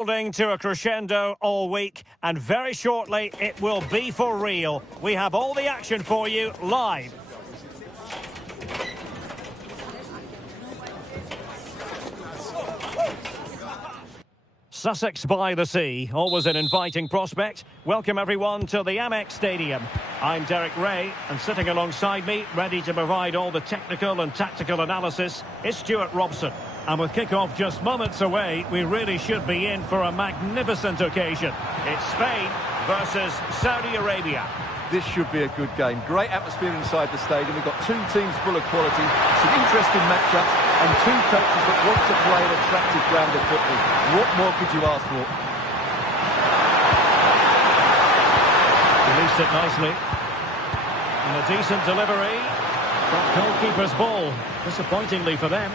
Building to a crescendo all week, and very shortly it will be for real. We have all the action for you live. Sussex by the Sea, always an inviting prospect. Welcome everyone to the Amex Stadium. I'm Derek Ray, and sitting alongside me, ready to provide all the technical and tactical analysis, is Stuart Robson. And with kick-off just moments away, we really should be in for a magnificent occasion. It's Spain versus Saudi Arabia. This should be a good game. Great atmosphere inside the stadium. We've got two teams full of quality, some interesting matchups, and two coaches that want to play an attractive brand of football. What more could you ask for? Released it nicely. And a decent delivery. But goalkeeper's ball, disappointingly for them.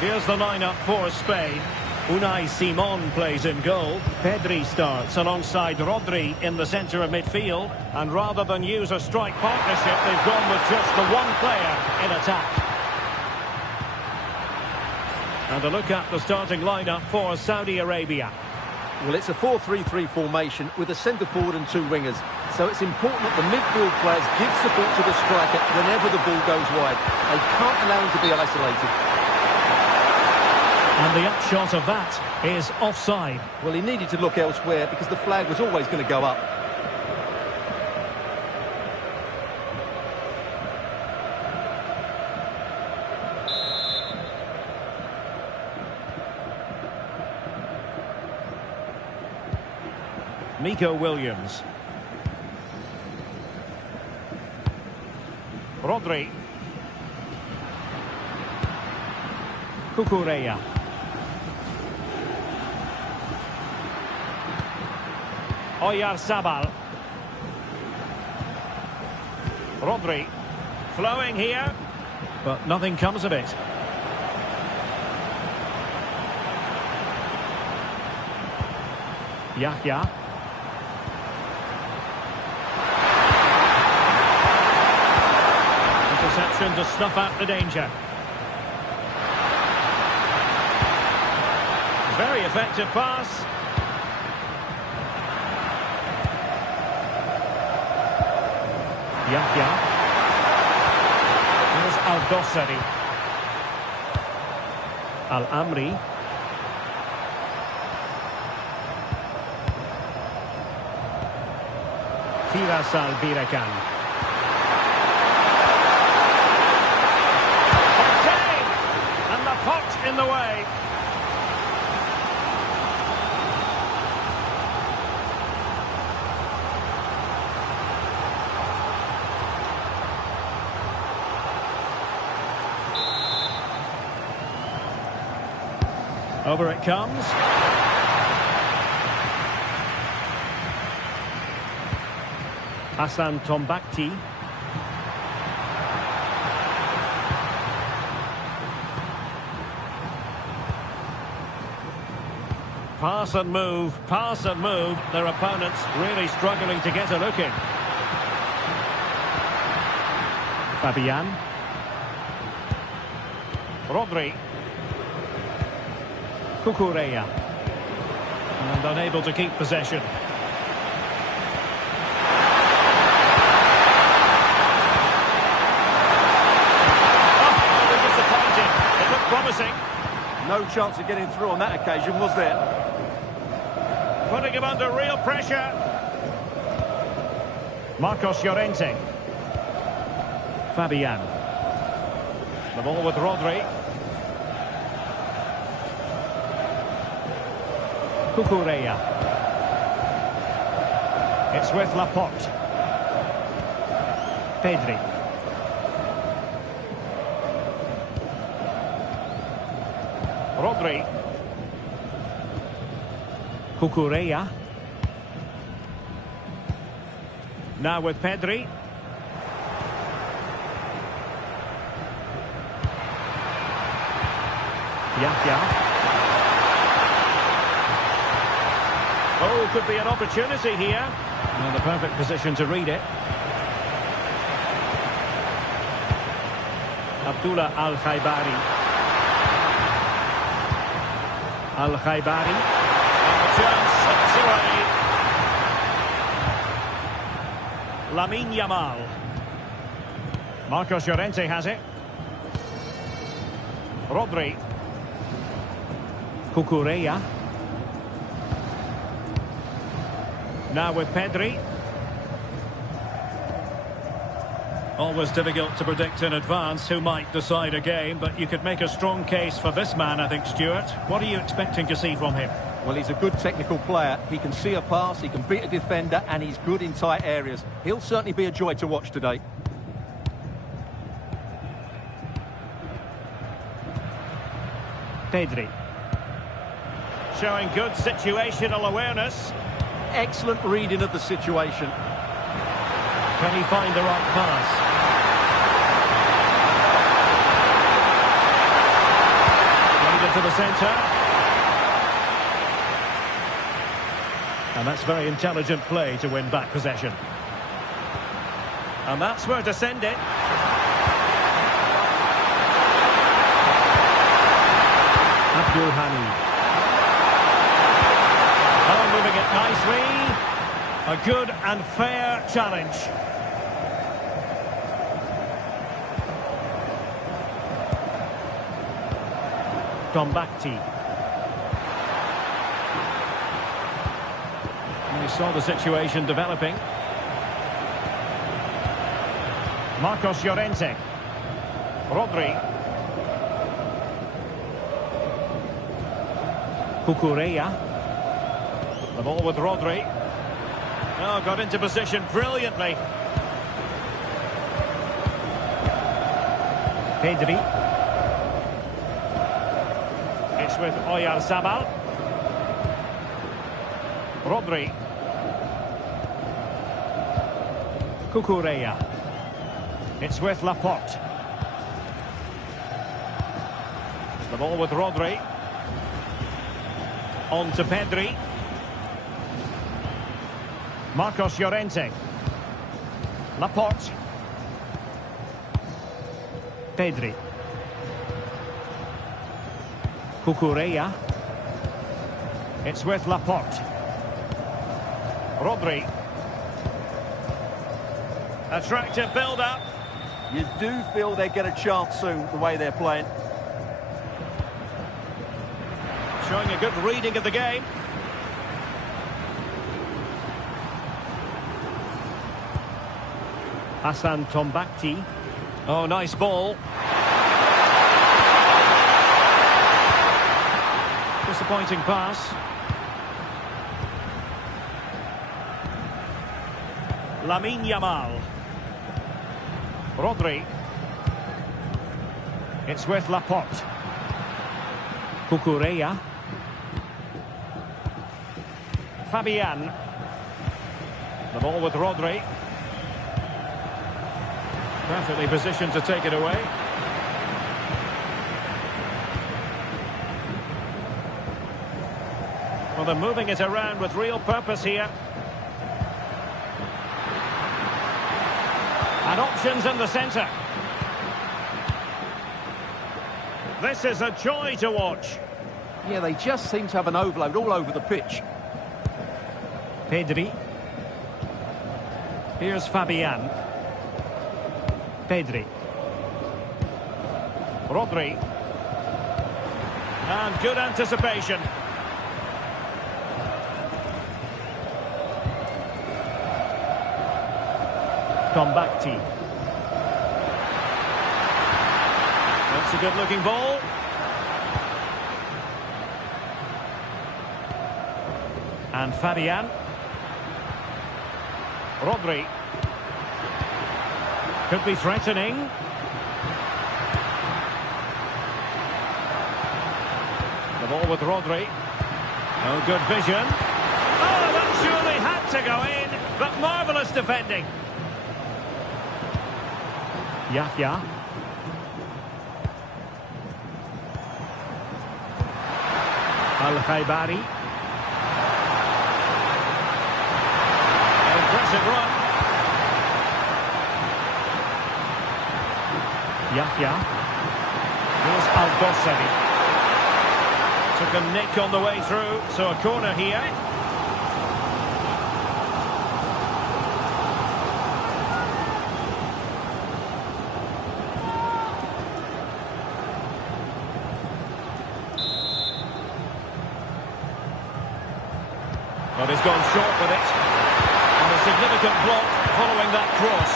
Here's the lineup for Spain. Unai Simon plays in goal. Pedri starts alongside Rodri in the centre of midfield. And rather than use a strike partnership, they've gone with just the one player in attack. And a look at the starting lineup for Saudi Arabia. Well, it's a 4-3-3 formation with a centre-forward and two wingers. So it's important that the midfield players give support to the striker whenever the ball goes wide. They can't allow him to be isolated. And the upshot of that is offside. Well, he needed to look elsewhere because the flag was always going to go up. Nico Williams. Rodri. Cucurella. Oyarzabal. Rodri. Flowing here, but nothing comes of it. Yahya. Interception to snuff out the danger. Very effective pass. Yahya. Here's Al-Dossari. Al-Amri. Firas Al-Birakan. And the pot in the way. Over it comes. Hassan Tombakti. Pass and move, pass and move. Their opponents really struggling to get a look in. Fabian. Rodri. Cucurella. And unable to keep possession. Disappointing. It looked promising. No chance of getting through on that occasion, was there? Putting him under real pressure. Marcos Llorente. Fabian. The ball with Rodri. Cucurella. It's with Laporte. Pedri. Rodri. Cucurella. Now with Pedri. Yahya. Oh, could be an opportunity here. And the perfect position to read it. Abdullah Al-Khaibari. Al-Khaibari. Lamine Yamal. Marcos Llorente has it. Rodri. Cucurella. Now with Pedri. Always difficult to predict in advance who might decide a game, but you could make a strong case for this man, I think, Stuart. What are you expecting to see from him? Well, he's a good technical player. He can see a pass, he can beat a defender, and he's good in tight areas. He'll certainly be a joy to watch today. Pedri. Showing good situational awareness. Excellent reading of the situation. Can he find the right pass? Played into the centre. And that's very intelligent play to win back possession. And that's where to send it. Abdul Hamid. Oh, moving it nicely. A good and fair challenge. Tombakti. We saw the situation developing. Marcos Llorente. Rodri. Cucurella. The ball with Rodri. Oh, got into position brilliantly. Pedri. It's with Oyarzabal. Rodri. Cucurella. It's with Laporte. The ball with Rodri. On to Pedri. Marcos Llorente. Laporte. Pedri. Cucurella. It's with Laporte. Rodri. Attractive build-up. You do feel they get a chance soon, the way they're playing. Showing a good reading of the game. Hassan Tombakti. Oh, nice ball. Disappointing pass. Lamine Yamal. Rodri. It's with Laporte. Cucurella. Fabian. The ball with Rodri. Perfectly positioned to take it away. Well, they're moving it around with real purpose here. And options in the centre. This is a joy to watch. Yeah, they just seem to have an overload all over the pitch. Pedri. Here's Fabian. Pedri. Rodri. And good anticipation. Tombakti. That's a good-looking ball. And Fabian. Rodri. Could be threatening. The ball with Rodri. Oh, good vision. Oh, that surely had to go in, but marvellous defending. Yahya. Al-Khaibari. Impressive run. Yahya. Here's Al-Dossari. Took a nick on the way through, so a corner here. But he's gone short with it. And a significant block following that cross.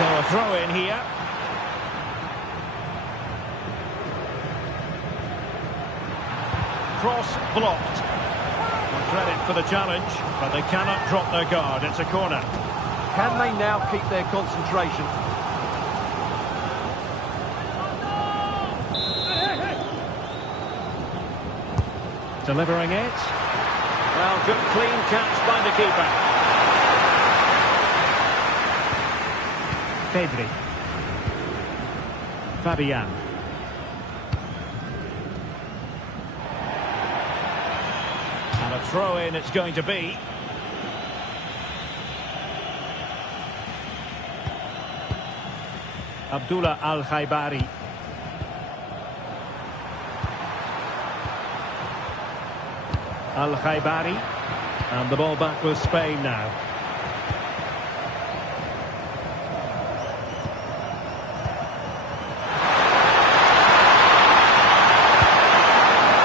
So a throw in here. Cross blocked. And credit for the challenge, but they cannot drop their guard. It's a corner. Can they now keep their concentration? Delivering it. Well, good clean catch by the keeper. Pedri. Fabian. And a throw in it's going to be. Abdullah Al-Khaibari. Al-Khaibari. And the ball back with Spain now.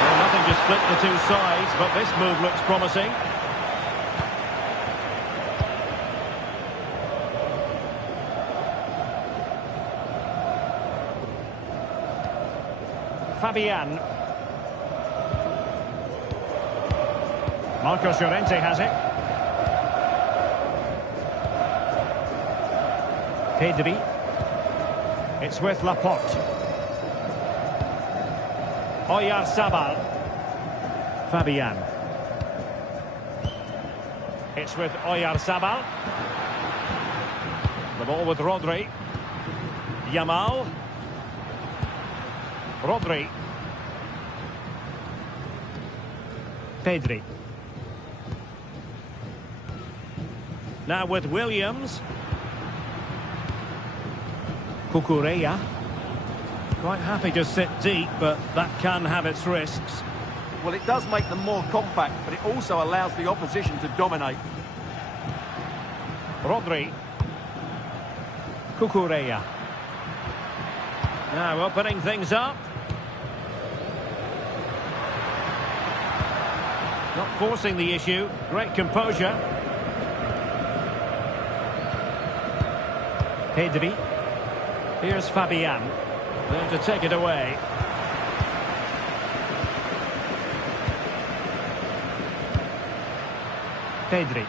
Well, nothing to split the two sides, but this move looks promising. Fabian. Marcos Llorente has it. Pedri. It's with Laporte. Oyarzabal. Fabian. It's with Oyarzabal. The ball with Rodri. Yamal. Rodri. Pedri. Now with Williams. Cucurella. Quite happy to sit deep, but that can have its risks. Well, it does make them more compact, but it also allows the opposition to dominate. Rodri. Cucurella. Now opening things up. Not forcing the issue. Great composure. Pedri. Here's Fabian. There to take it away. Pedri.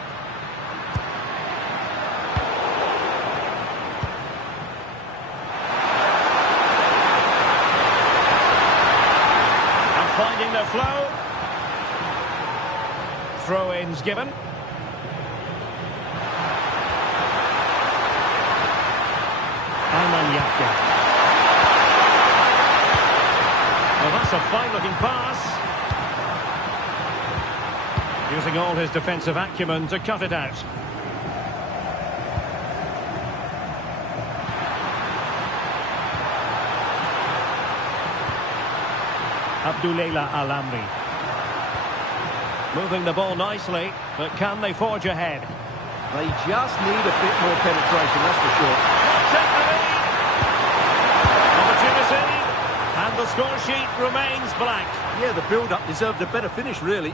And finding the flow. Throw-ins given. Well, that's a fine-looking pass. Using all his defensive acumen to cut it out. Abdullah Al-Amri. Moving the ball nicely, but can they forge ahead? They just need a bit more penetration, that's for sure. Take the lead. Opportunity. And the score sheet remains blank. Yeah, the build-up deserved a better finish, really.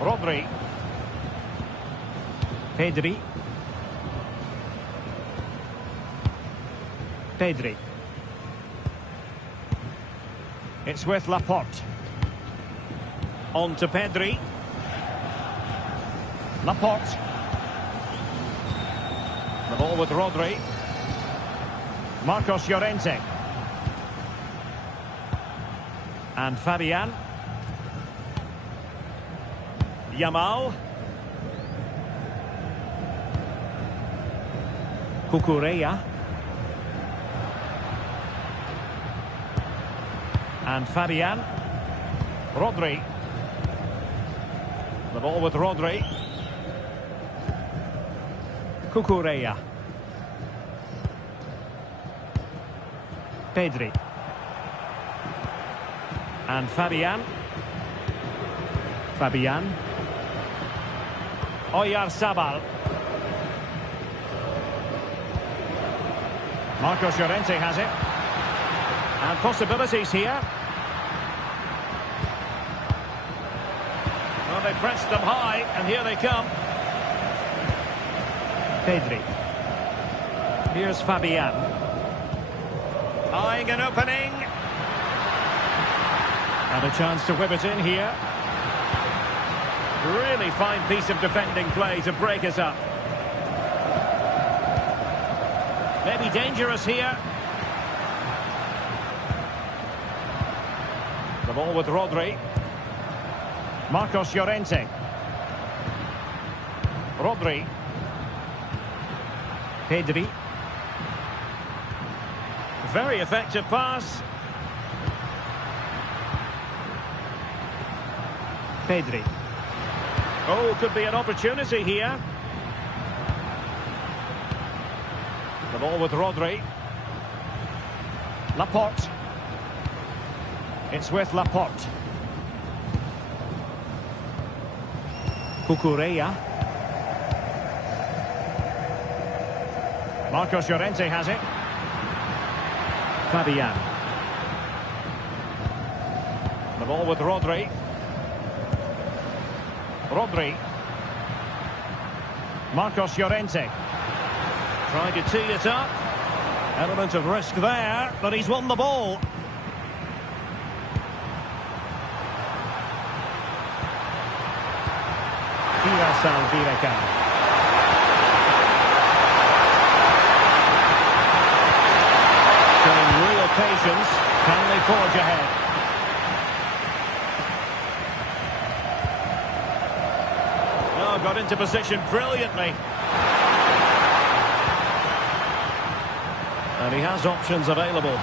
Rodri. Pedri. Pedri. It's with Laporte. On to Pedri. Laporte. The ball with Rodri. Marcos Llorente. And Fabian. Yamal. Cucurella. And Fabian. Rodri. The ball with Rodri. Cucurella. Pedri. And Fabian. Fabian. Oyarzabal. Marcos Llorente has it. And possibilities here. Well, they pressed them high, and here they come. Pedri. Here's Fabian. Eyeing an opening. And a chance to whip it in here. Really fine piece of defending play to break us up. Maybe dangerous here. The ball with Rodri. Marcos Llorente. Rodri. Pedri. Very effective pass. Pedri. Oh, could be an opportunity here. The ball with Rodri. Laporte. It's with Laporte. Cucurella. Marcos Llorente has it. Fabian. The ball with Rodri. Rodri. Marcos Llorente. Trying to tee it up. Element of risk there, but he's won the ball. Showing real patience. Can they forge ahead? Oh, got into position brilliantly. And he has options available.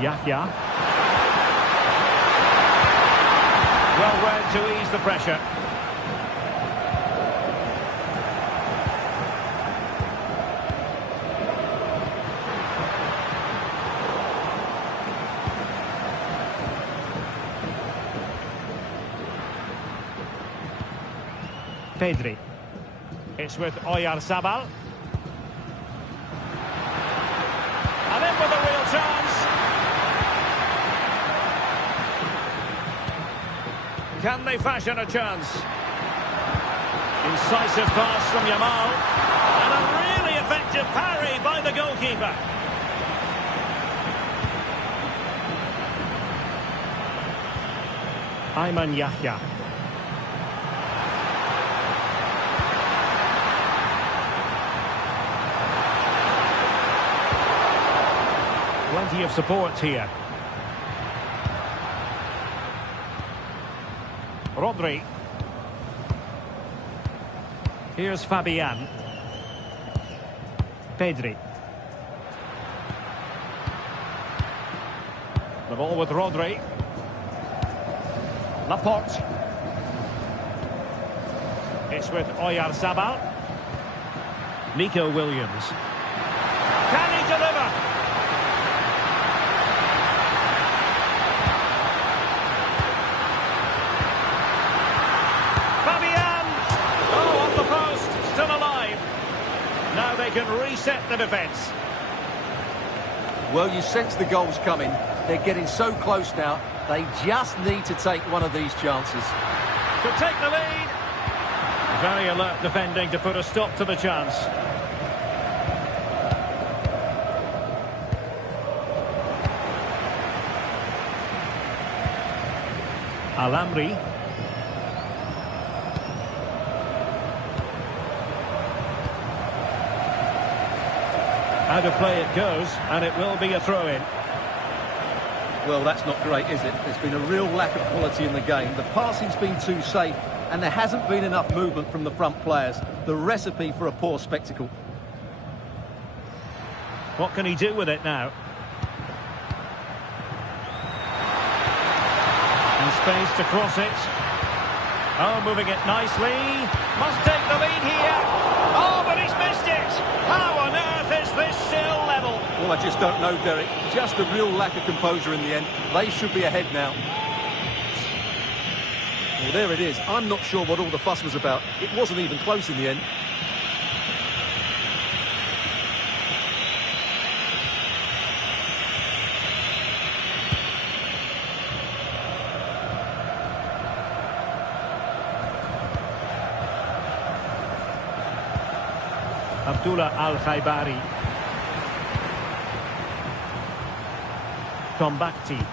Yahya. Well read to ease the pressure. Pedri. It's with Oyarzabal. And in with a real chance. Can they fashion a chance? Incisive pass from Yamal. And a really effective parry by the goalkeeper. Ayman Yahya. Plenty of support here. Rodri. Here's Fabian. Pedri. The ball with Rodri. Laporte. It's with Oyarzabal. Nico Williams. Can he deliver? Now they can reset the defence. Well, you sense the goals coming. They're getting so close now. They just need to take one of these chances. To take the lead. Very alert defending to put a stop to the chance. Alamri. Out of play it goes, and it will be a throw-in. Well, that's not great, is it? There's been a real lack of quality in the game. The passing's been too safe, and there hasn't been enough movement from the front players. The recipe for a poor spectacle. What can he do with it now? And space to cross it. Oh, moving it nicely. Must take the lead here. Oh, but he's missed it. How on earth is this still level? Well, I just don't know, Derek. Just a real lack of composure in the end. They should be ahead now. Well, there it is. I'm not sure what all the fuss was about. It wasn't even close in the end. Abdullah Al-Khaibari. Tombakti.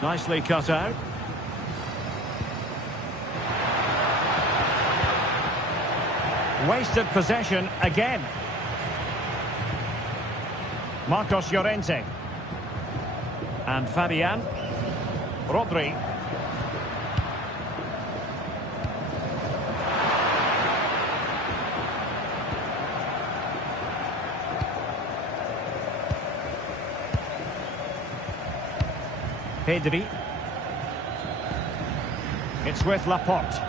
Nicely cut out. Wasted possession again. Marcos Llorente. And Fabian. Rodri. Pedri. It's with Laporte.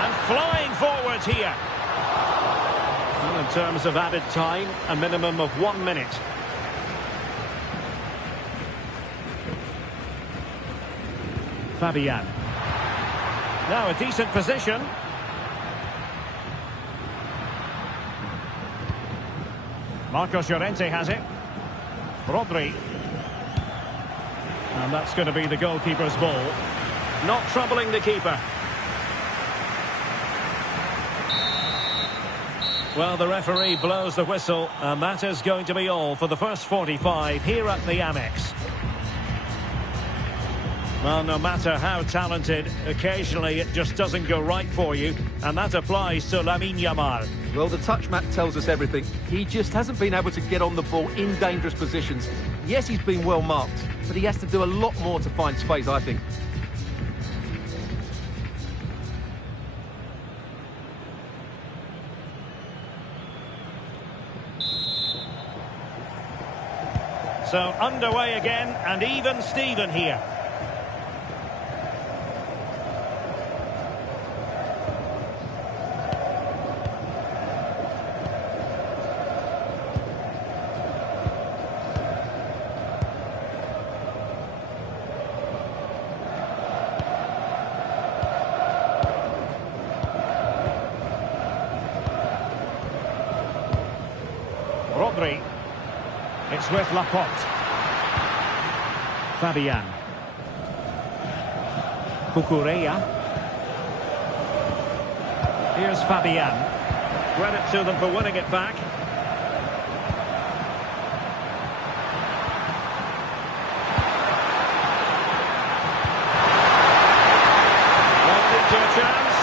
And flying forward here. Well, in terms of added time, a minimum of 1 minute. Fabian. Now a decent position. Marcos Llorente has it. Rodri. And that's going to be the goalkeeper's ball. Not troubling the keeper. Well, the referee blows the whistle, and that is going to be all for the first 45 here at the Amex. Well, no matter how talented, occasionally it just doesn't go right for you, and that applies to Lamine Yamal. Well, the touch map tells us everything. He just hasn't been able to get on the ball in dangerous positions. Yes, he's been well marked, but he has to do a lot more to find space, I think. So underway again, and even Steven here. Rodri. It's with Laporte. Fabian. Cucurella. Here's Fabian. Credit to them for winning it back. Well, chance.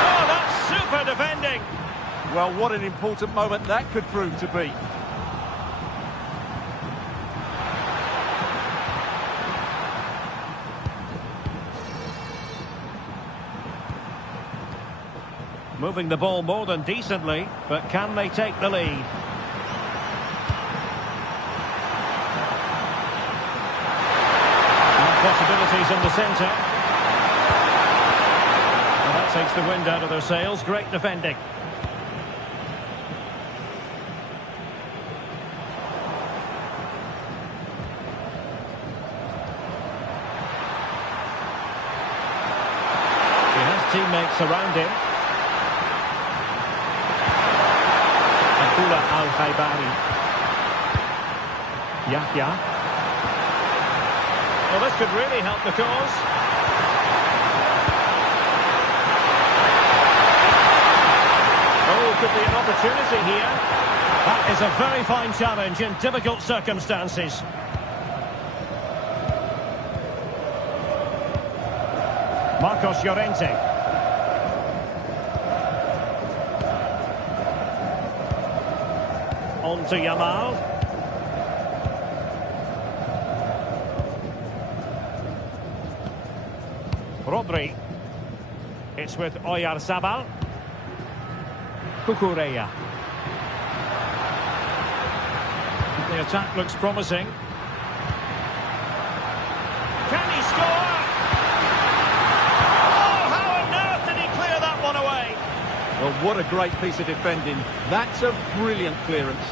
Oh, that's super defending. Well, what an important moment that could prove to be. Moving the ball more than decently, but can they take the lead? And possibilities in the centre. And that takes the wind out of their sails. Great defending. He has teammates around him. Abdullah Al-Khaibari. Yahya. Well, this could really help the cause. Oh, could be an opportunity here. That is a very fine challenge in difficult circumstances. Marcos Llorente. On to Yamal. Rodri. It's with Oyarzabal. Cucurella. The attack looks promising. Can he score? Oh, how on earth did he clear that one away? Well, what a great piece of defending. That's a brilliant clearance.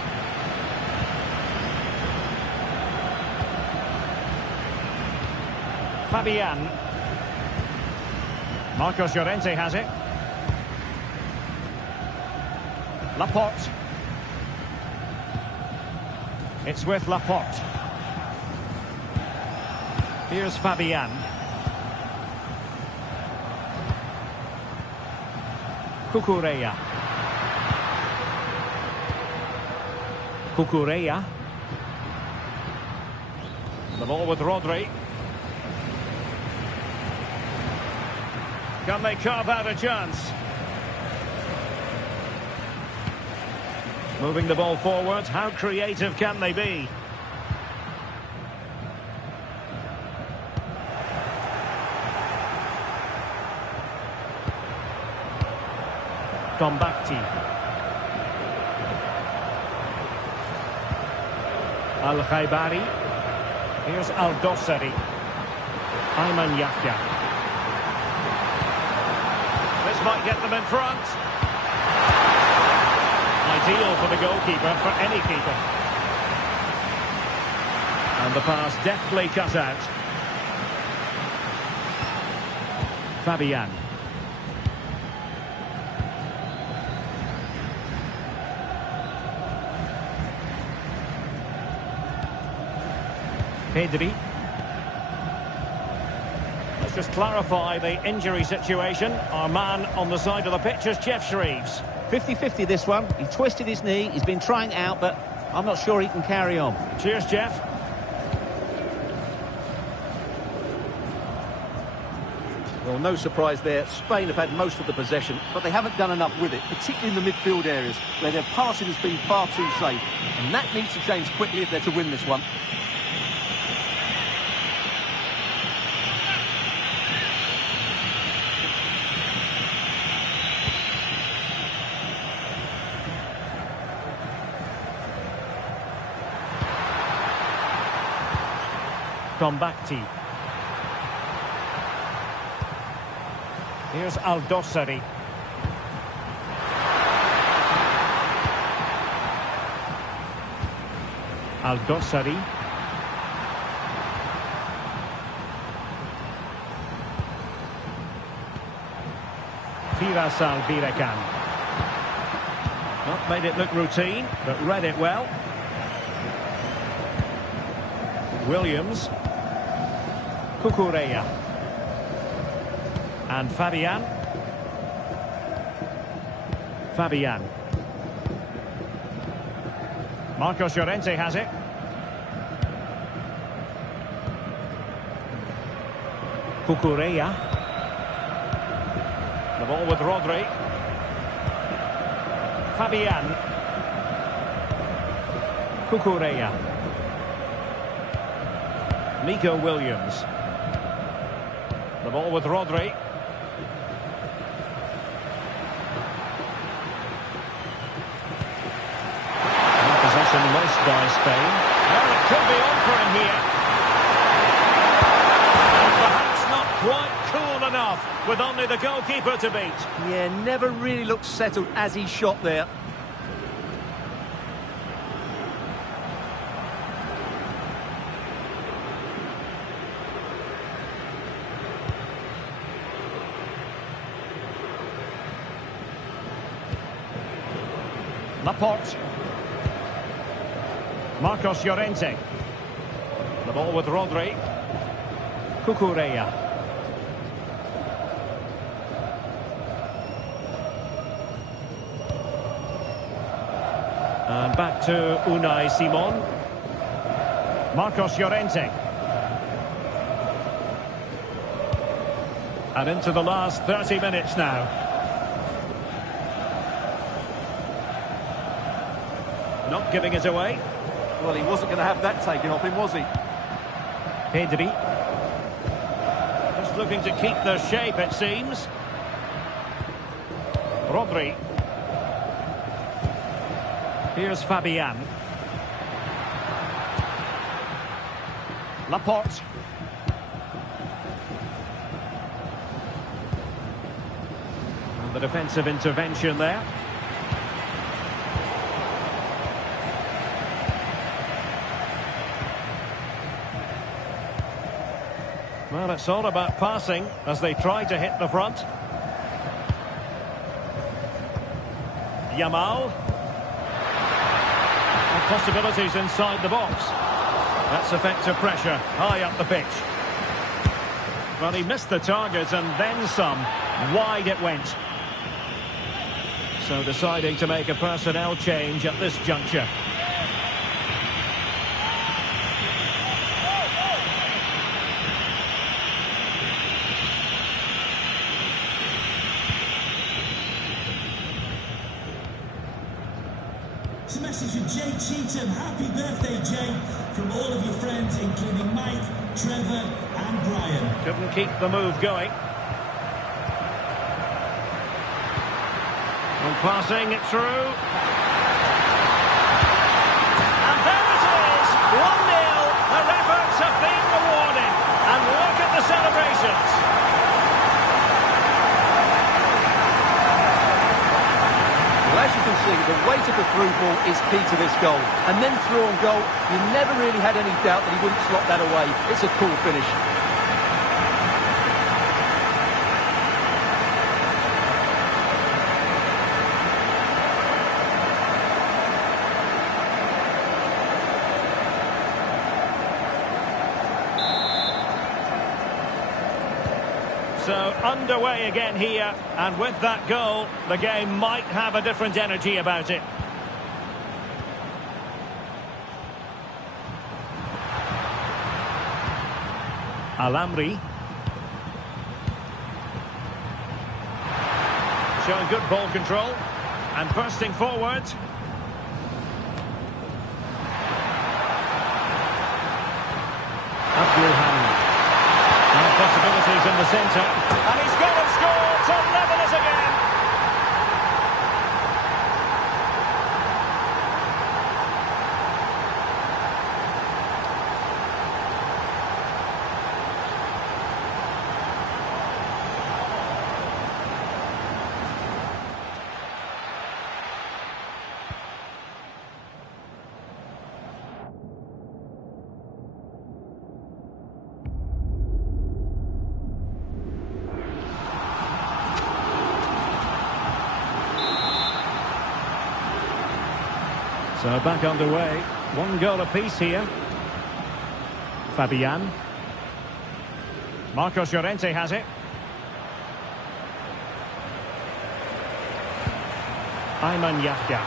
Fabian. Marcos Llorente has it. Laporte. It's with Laporte. Here's Fabian. Cucurella. Cucurella. The ball with Rodri. Can they carve out a chance? Moving the ball forward, how creative can they be? Combacti. Al-Khaibari. Here's Al-Dossari. Ayman Yahya. This might get them in front. Ideal for the goalkeeper, for any keeper. And the pass deftly cut out. Fabian. Pedri. Let's just clarify the injury situation. Our man on the side of the pitch is Jeff Shreves. 50-50 this one. He twisted his knee. He's been trying out, but I'm not sure he can carry on. Cheers, Jeff. Well, no surprise there. Spain have had most of the possession, but they haven't done enough with it, particularly in the midfield areas, where their passing has been far too safe. And that needs to change quickly if they're to win this one. Combacti. Here's Al-Dossari. Al-Dossari. Firas Al-Birekan. Not made it look routine, but read it well. Williams. Cucurella. And Fabian. Fabian. Marcos Llorente has it. Cucurella. The ball with Rodri. Fabian. Cucurella. Nico Williams. The ball with Rodri. And possession lost by Spain. Well, it could be on for him here. And perhaps not quite cool enough with only the goalkeeper to beat. Yeah, never really looked settled as he shot there. Laporte. Marcos Llorente. The ball with Rodri. Cucurella. And back to Unai Simon. Marcos Llorente. And into the last 30 minutes now. Not giving it away. Well, he wasn't going to have that taken off him, was he? Pedri. Just looking to keep the shape, it seems. Rodri. Here's Fabian. Laporte. The defensive intervention there. Well, it's all about passing as they try to hit the front. Yamal. And possibilities inside the box. That's effective pressure high up the pitch. Well, he missed the target and then some. Wide it went. So deciding to make a personnel change at this juncture. It's a message from Jay Cheetham. Happy birthday, Jay, from all of your friends, including Mike, Trevor and Brian. Couldn't keep the move going. And passing it through. And there it is! 1-0. Their efforts have been rewarded. And look at the celebrations. Well, as you can see, the weight of the through ball is key to this goal. And then through on goal, you never really had any doubt that he wouldn't slot that away. It's a cool finish. So underway again here, and with that goal, the game might have a different energy about it. Al-Amri. Showing good ball control, and bursting forward. Abdul-Hamid. Possibilities in the centre, and he's got and scored to level us again. So back underway. 1 goal apiece here. Fabian. Marcos Llorente has it. Ayman Yahya.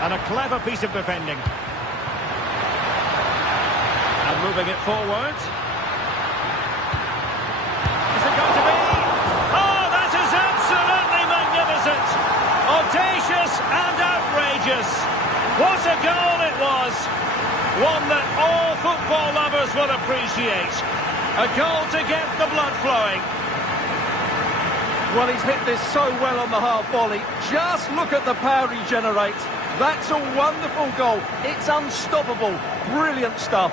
And a clever piece of defending. And moving it forward. Is it going to be? Oh, that is absolutely magnificent. Audacious and outrageous. What a goal it was. One that all football lovers will appreciate. A goal to get the blood flowing. Well, he's hit this so well on the half volley. Just look at the power he generates. That's a wonderful goal. It's unstoppable. Brilliant stuff.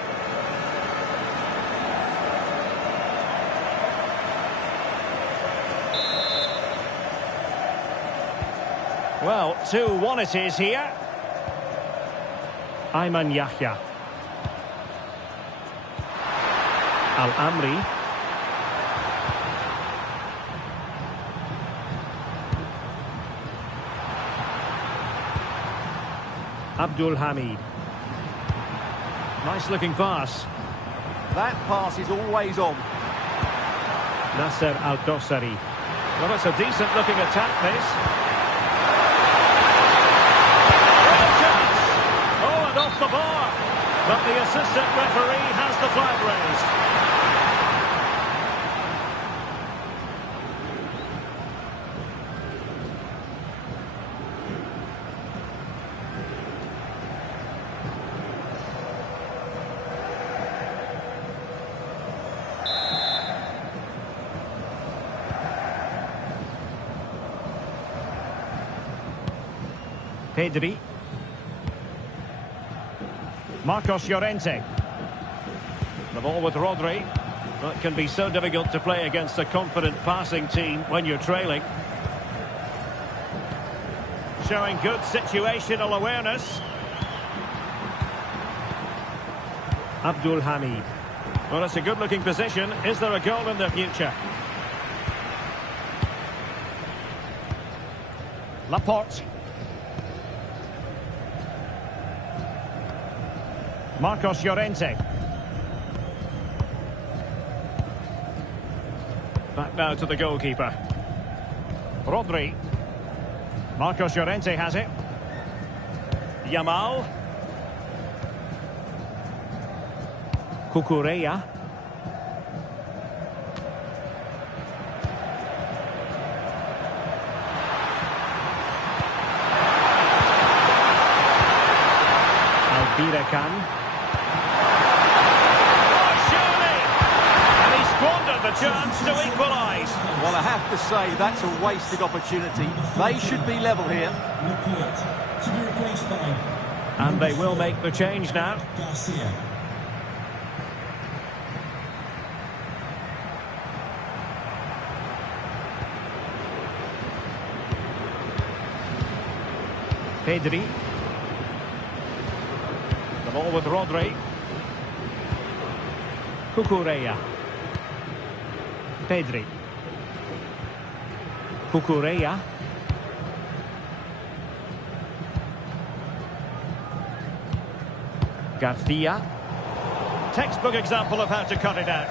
Well, 2-1 it is here. Ayman Yahya. Al-Amri. Abdul-Hamid. Nice looking pass. That pass is always on. Nasser Al-Dosari. Well, it's a decent looking attack, this. Off the bar, but the assistant referee has the flag raised. Pedri. Marcos Llorente. The ball with Rodri. Well, it can be so difficult to play against a confident passing team when you're trailing. Showing good situational awareness. Abdul Hamid. Well, it's a good-looking position. Is there a goal in the future? Laporte. Marcos Llorente. Back now to the goalkeeper. Rodri. Marcos Llorente has it. Yamal. Cucurella. IBHN. The chance to equalise. Well, I have to say, that's a wasted opportunity. They should be level here. To be replaced by... And they will make the change now. Garcia. Pedri. The ball with Rodri. Cucurella. Pedri. Cucurella. Garcia. Textbook example of how to cut it out.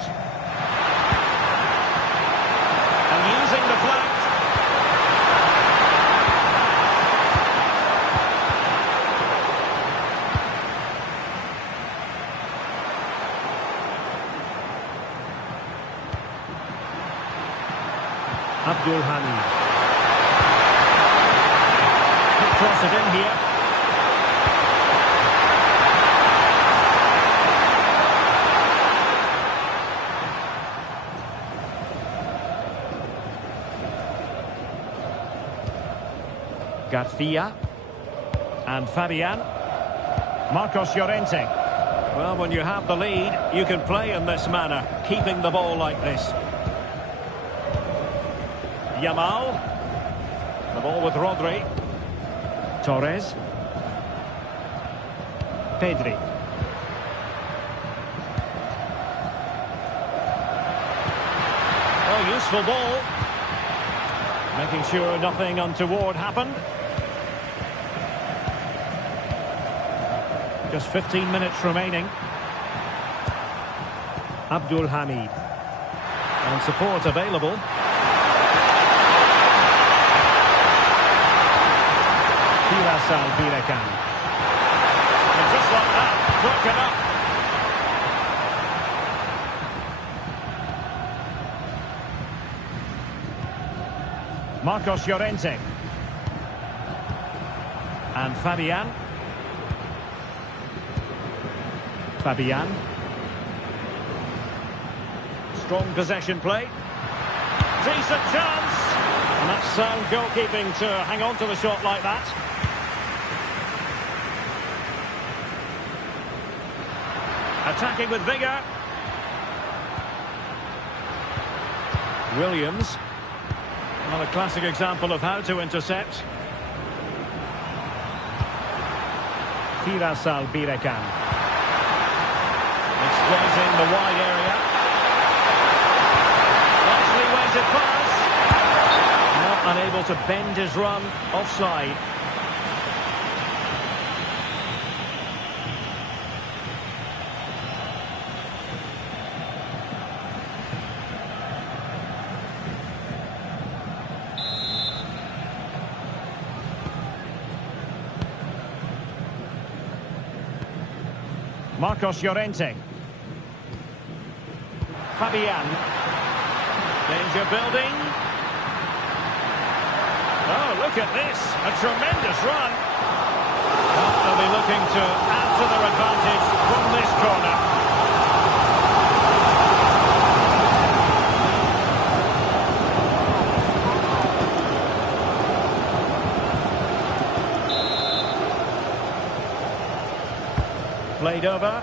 And using the flank. Abdul Hamid. Cross it in here. Garcia. And Fabian. Marcos Llorente. Well, when you have the lead, you can play in this manner, keeping the ball like this. Yamal. The ball with Rodri. Torres. Pedri. Oh, useful ball. Making sure nothing untoward happened. Just 15 minutes remaining. Abdul Hamid. And support available. IBHN. And just like that, broken up. Marcos Llorente. And Fabian. Fabian. Strong possession play. Decent chance. And that's sound goalkeeping to hang on to the shot like that. Attacking with vigour. Williams. Well, a classic example of how to intercept. IBHN. Exploiting the wide area. Nicely weighted pass. Not unable to bend his run. Offside. Marcos Llorente. Fabian. Danger building. Oh, look at this. A tremendous run. Well, they'll be looking to add to their advantage from this corner. Played over.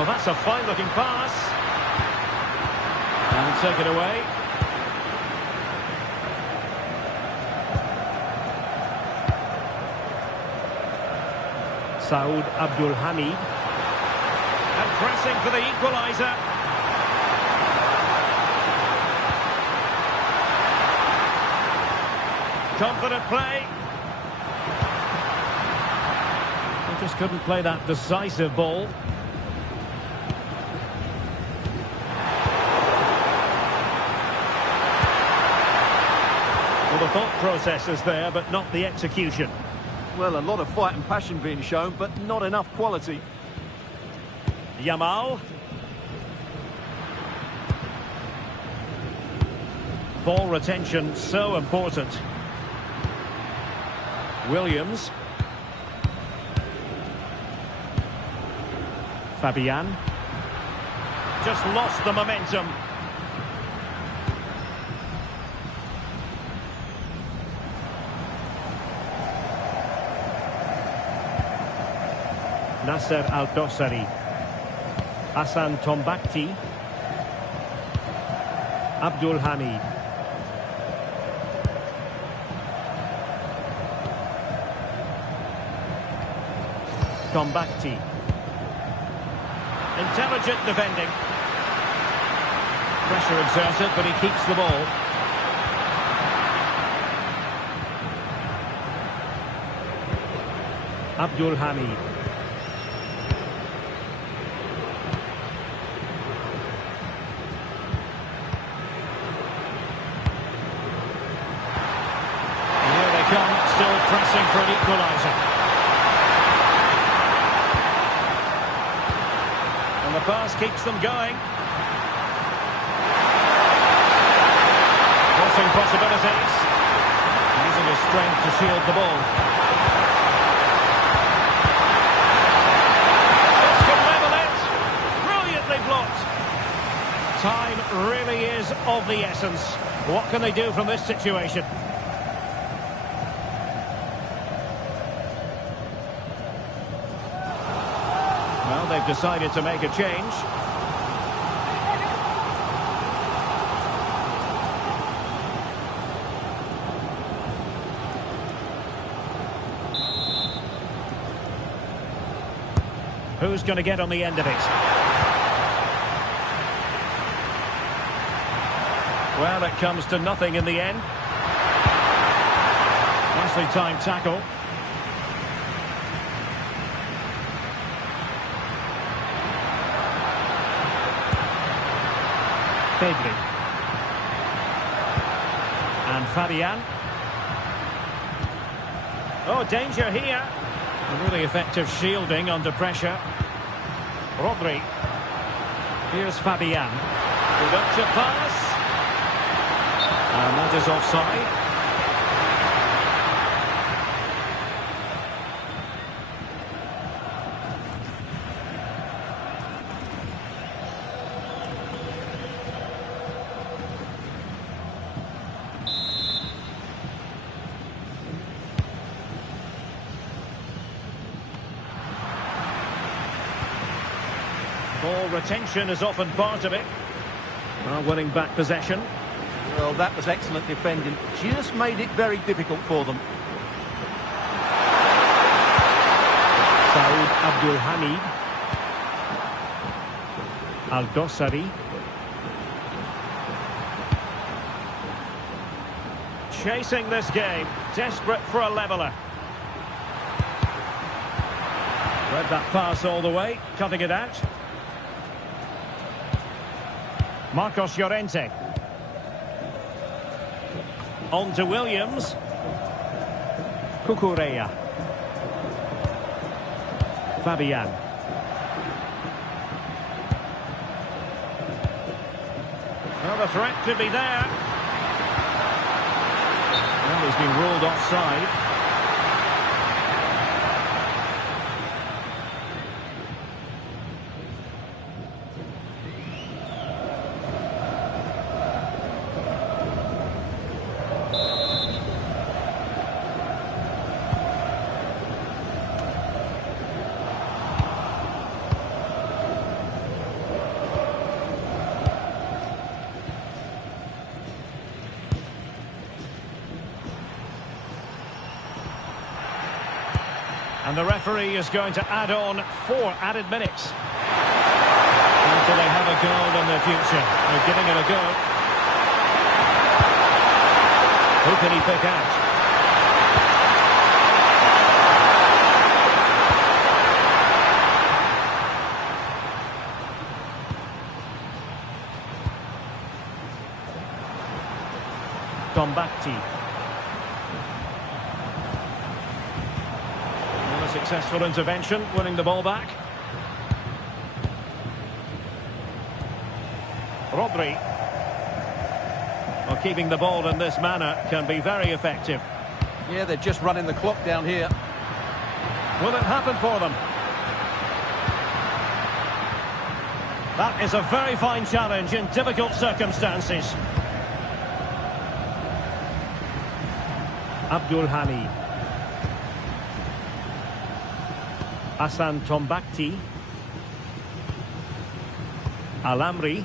Oh, that's a fine-looking pass. And take it away. Saud Abdul Hamid. And pressing for the equaliser. Confident play. They just couldn't play that decisive ball. Well, the thought process is there, but not the execution. Well, a lot of fight and passion being shown, but not enough quality. Yamal. Ball retention so important. Williams. Fabian. Just lost the momentum. Nasser Al-Dossari. Hassan Tombakti. Abdul Hamid. Tombakti. Intelligent defending. Pressure exerted, but he keeps the ball. Abdul Hamid. Here they come, still pressing for an equaliser. And the pass keeps them going. Crossing possibilities. Using his strength to shield the ball. This could level it. Brilliantly blocked. Time really is of the essence. What can they do from this situation? Well, they've decided to make a change. Who's going to get on the end of it? Well, it comes to nothing in the end. Nicely timed tackle. Pedri. And Fabian. Oh, danger here. Really effective shielding under pressure. Rodri. Here's Fabian. Productive pass. And that is offside. Ball retention is often part of it. Well, winning back possession. Well, that was excellent defending. Just made it very difficult for them. Saud Abdul Hamid. Al-Dossari. Chasing this game. Desperate for a leveller. Read that pass all the way. Cutting it out. Marcos Llorente. On to Williams. Cucurella. Fabian. Well, the threat could be there. Well, he's been ruled offside. And the referee is going to add on 4 added minutes. And do they have a goal in their future? They're giving it a go. Who can he pick out? Tombakti. A successful intervention, winning the ball back. Rodri. Well, keeping the ball in this manner can be very effective. Yeah, they're just running the clock down here. Will it happen for them? That is a very fine challenge in difficult circumstances. Abdul Hani. Hassan Tombakti. Alamri.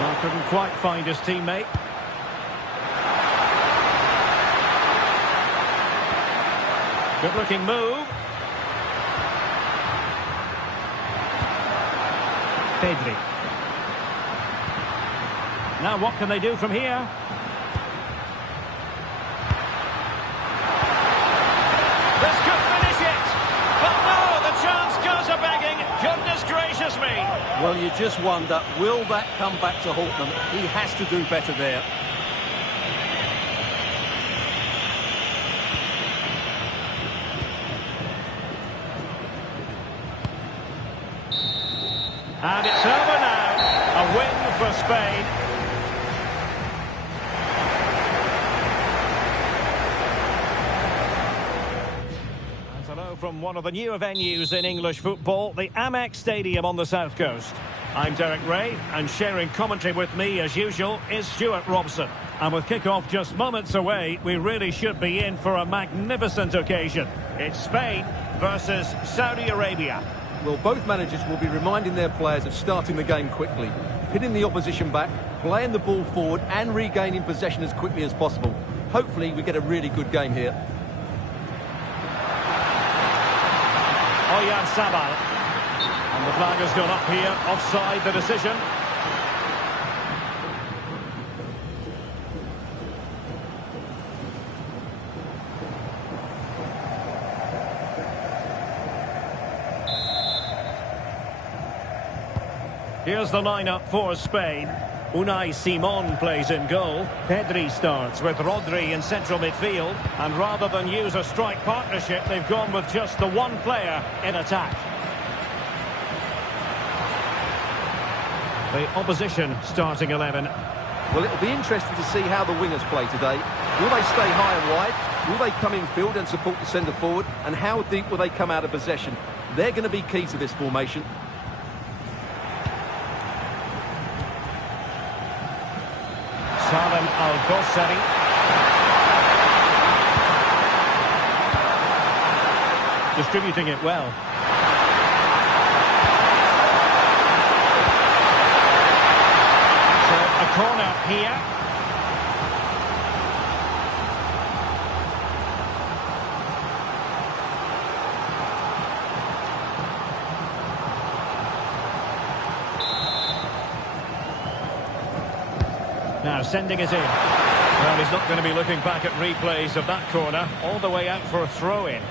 Well, couldn't quite find his teammate. Good looking move. Pedri. Now what can they do from here? This could finish it! But no, the chance goes a-begging. Goodness gracious me! Well, you just wonder, will that come back to haunt them? He has to do better there. And it's over now. A win for Spain. And hello from one of the newer venues in English football, the Amex Stadium on the South Coast. I'm Derek Ray, and sharing commentary with me, as usual, is Stuart Robson. And with kick-off just moments away, we really should be in for a magnificent occasion. It's Spain versus Saudi Arabia. Well, both managers will be reminding their players of starting the game quickly, pinning the opposition back, playing the ball forward and regaining possession as quickly as possible. Hopefully we get a really good game here. Oyarzabal. And the flag has gone up here, offside the decision. Here's the lineup for Spain. Unai Simon plays in goal. Pedri starts with Rodri in central midfield. And rather than use a strike partnership, they've gone with just the one player in attack. The opposition starting 11. Well, it'll be interesting to see how the wingers play today. Will they stay high and wide? Will they come in field and support the centre forward? And how deep will they come out of possession? They're going to be key to this formation. Salem Al-Ghosari. Distributing it well. So a corner here. Now sending it in. Well, he's not going to be looking back at replays of that corner. All the way out for a throw-in.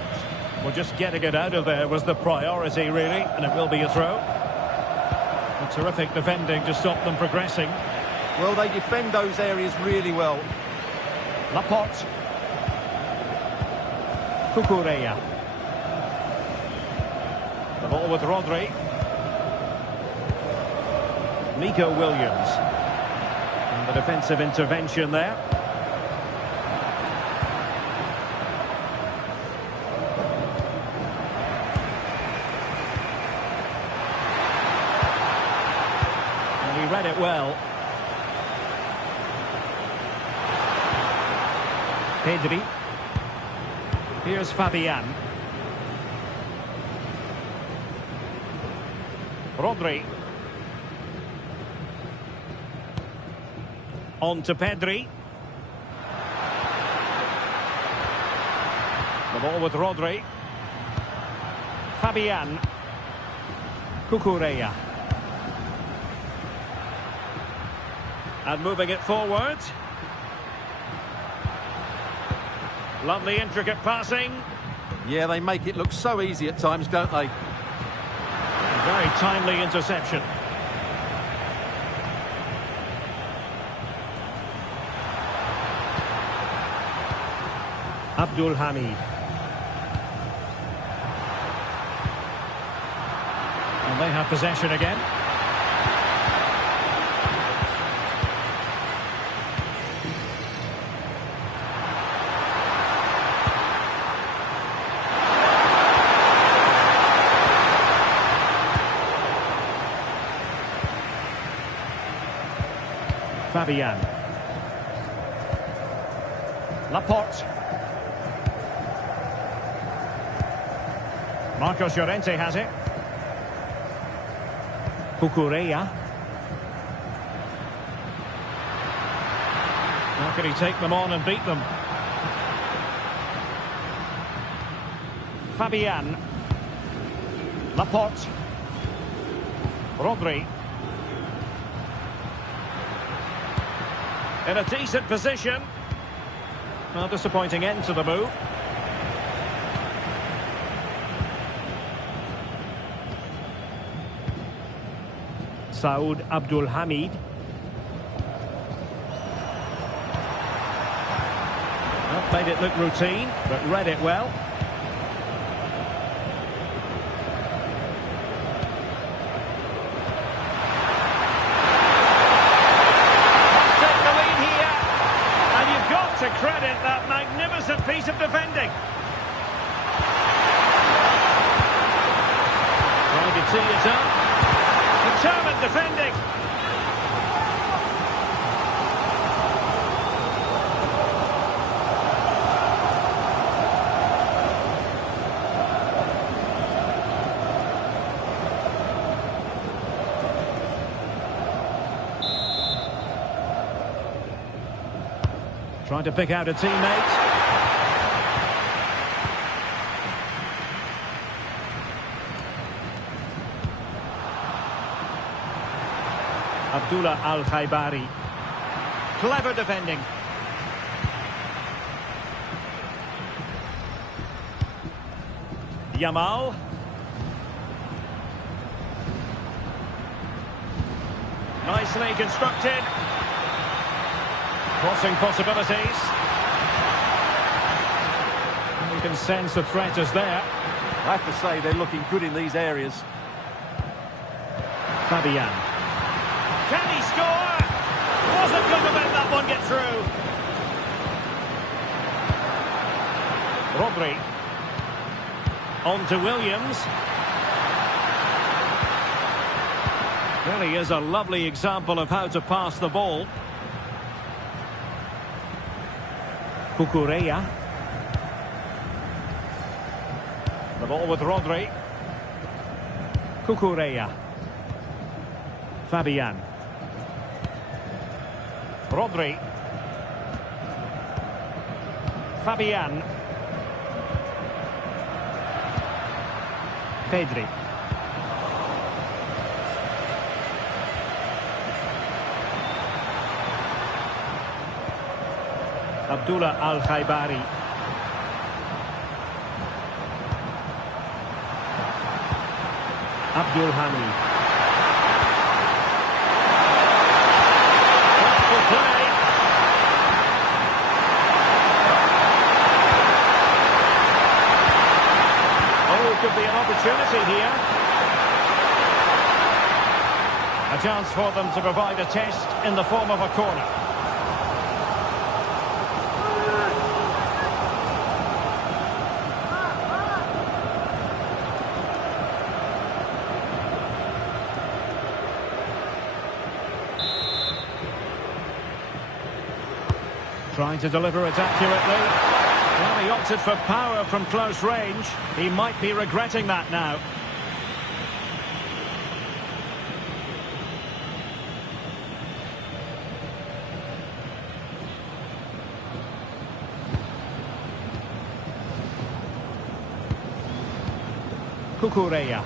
Well, just getting it out of there was the priority, really, and it will be a throw. A terrific defending to stop them progressing. Well, they defend those areas really well. Laporte. Cucurella. The ball with Rodri. Nico Williams. And the defensive intervention there. And he read it well. Pedri. Here's Fabian. Rodri. On to Pedri. The ball with Rodri. Fabian. Cucurella. And moving it forward. Lovely intricate passing. Yeah, they make it look so easy at times, don't they? Very timely interception. Abdul Hamid. And they have possession again. Fabian. Laporte. Marcos Llorente has it. Cucurella. How can he take them on and beat them? Fabian. Laporte. Rodri. In a decent position. Well, disappointing end to the move. Saud Abdul Hamid. Well, made it look routine, but read it well. Take the lead here, and you've got to credit that magnificent piece of defending. Trying to tee it up. Determined defending. Trying to pick out a teammate. Abdullah Al-Khaibari. Clever defending. Yamal. Nicely constructed. Crossing possibilities. You can sense the threat is there. I have to say they're looking good in these areas. Fabian. Can he score? Wasn't going to let that one get through. Rodri. On to Williams. Really is a lovely example of how to pass the ball. Cucurella. The ball with Rodri. Cucurella. Fabian. Rodri. Fabian. Pedri. Abdullah Al-Khaibari. Abdul Hamid. Wonderful play. Oh, could be an opportunity here. A chance for them to provide a test in the form of a corner. Trying to deliver it accurately. Well, he opted for power from close range. He might be regretting that now. Cucurella.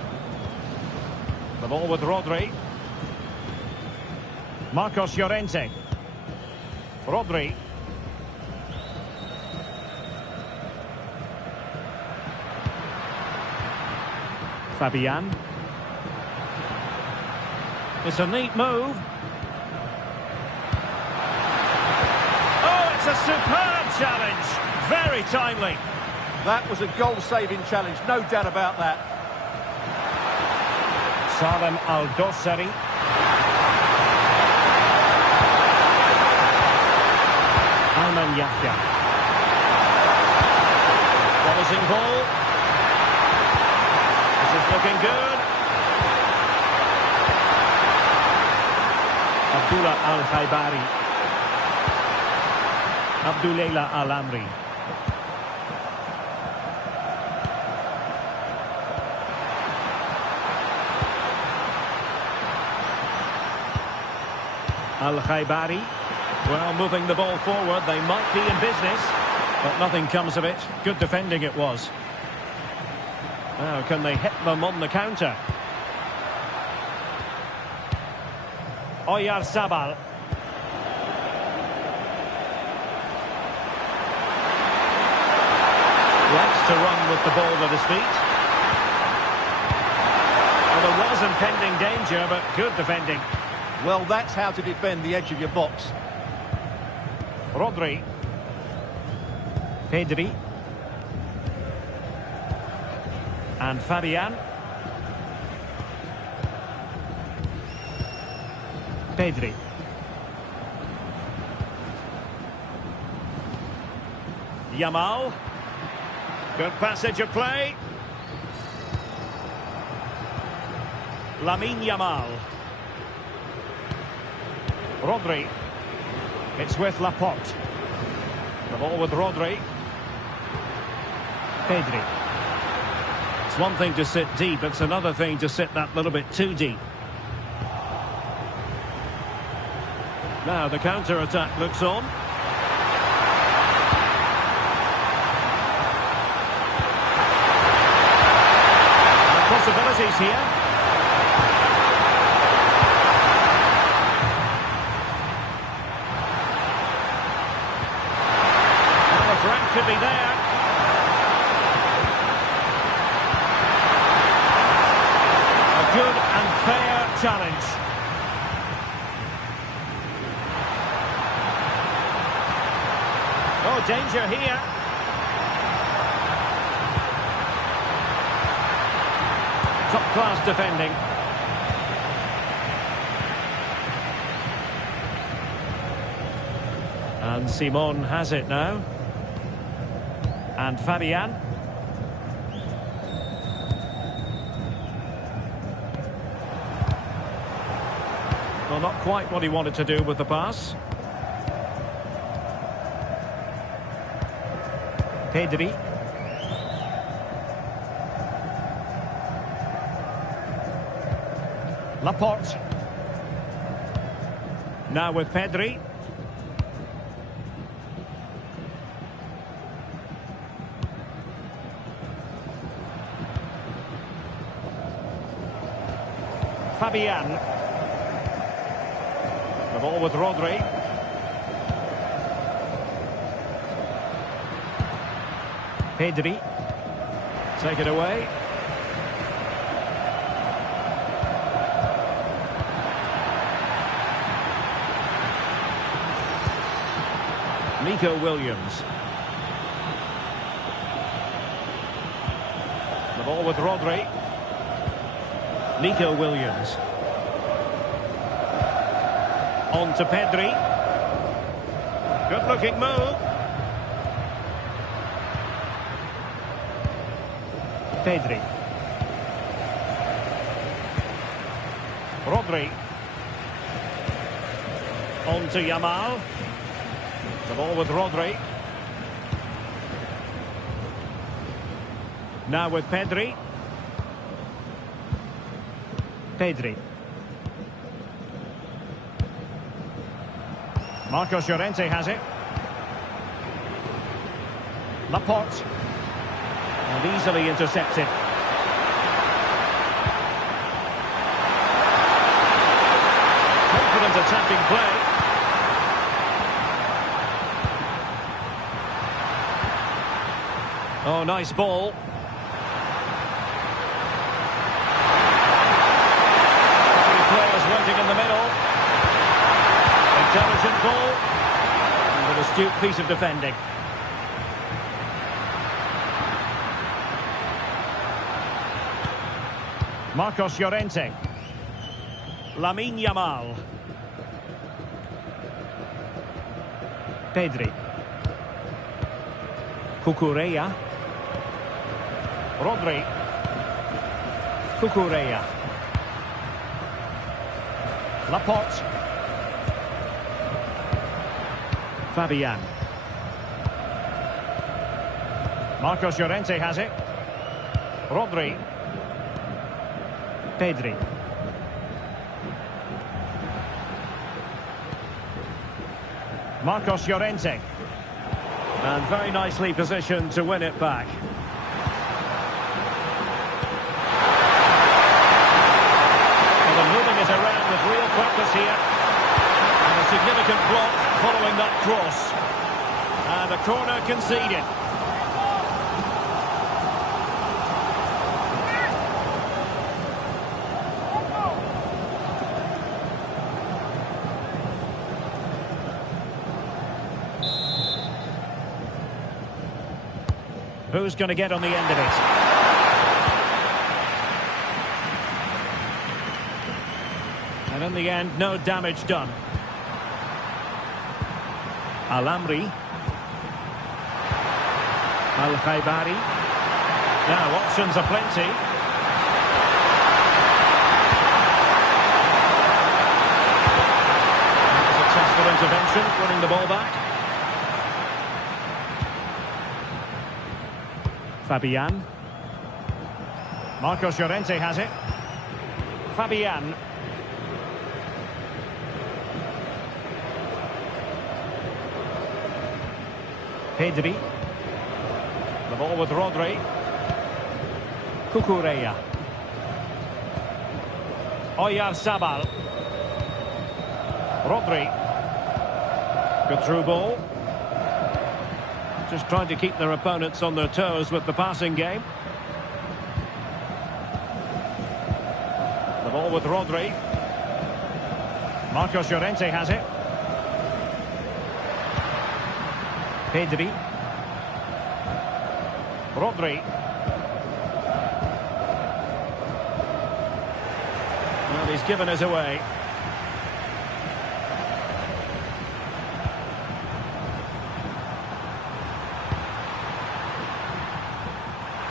The ball with Rodri. Marcos Llorente. Rodri. Fabian. It's a neat move. Oh, it's a superb challenge. Very timely. That was a goal-saving challenge, no doubt about that. Salem Al-Dossari. Ayman Yahya. Promising ball. This is looking good. Abdullah Al-Khaibari. Abdullah Al-Amri. Al-Khaibari. Well, moving the ball forward, they might be in business, but nothing comes of it. Good defending it was. Now, can they hit them on the counter? Oyarzabal. Likes to run with the ball at his feet. Well, there was impending danger, but good defending. Well, that's how to defend the edge of your box. Rodri. Pedri. And Fabian. Pedri. Yamal. Good passage of play. Lamine Yamal. Rodri. It's with Laporte. The ball with Rodri. Pedri. It's one thing to sit deep, it's another thing to sit that little bit too deep. Now the counter-attack looks on. Possibilities here. Well, the threat could be there. A good and fair challenge. Oh, danger here. Top-class defending. And Simon has it now. And Fabian. Well, not quite what he wanted to do with the pass. Pedri. Laporte. Now with Pedri. Fabian. The ball with Rodri. Pedri. Take it away. Nico Williams. The ball with Rodri. Nico Williams. On to Pedri. Good looking move. Pedri. Rodri. On to Yamal. The ball with Rodri. Now with Pedri. Pedri. Marcos Llorente has it. Laporte. And easily intercepted. attacking play. Oh, nice ball. Three players waiting in the middle. Intelligent ball. And an astute piece of defending. Marcos Llorente. Lamine Yamal. Pedri. Cucurella. Rodri. Cucurella. Laporte. Fabian. Marcos Llorente has it. Rodri. Pedri. Marcos Llorente. And very nicely positioned to win it back. Well, they're moving it around with real purpose here. And a significant block following that cross. And a corner conceded. Who's going to get on the end of it? And in the end, no damage done. Al-Amri. Al-Khaibari. Now, options are plenty. Successful intervention, winning the ball back. Fabian. Marcos Llorente has it. Fabian. Pedri. The ball with Rodri. Cucurella. Oyarzabal. Rodri. Good through ball. Just trying to keep their opponents on their toes with the passing game. The ball with Rodri. Marcos Llorente has it. Pedri. Rodri. Well, he's given us away.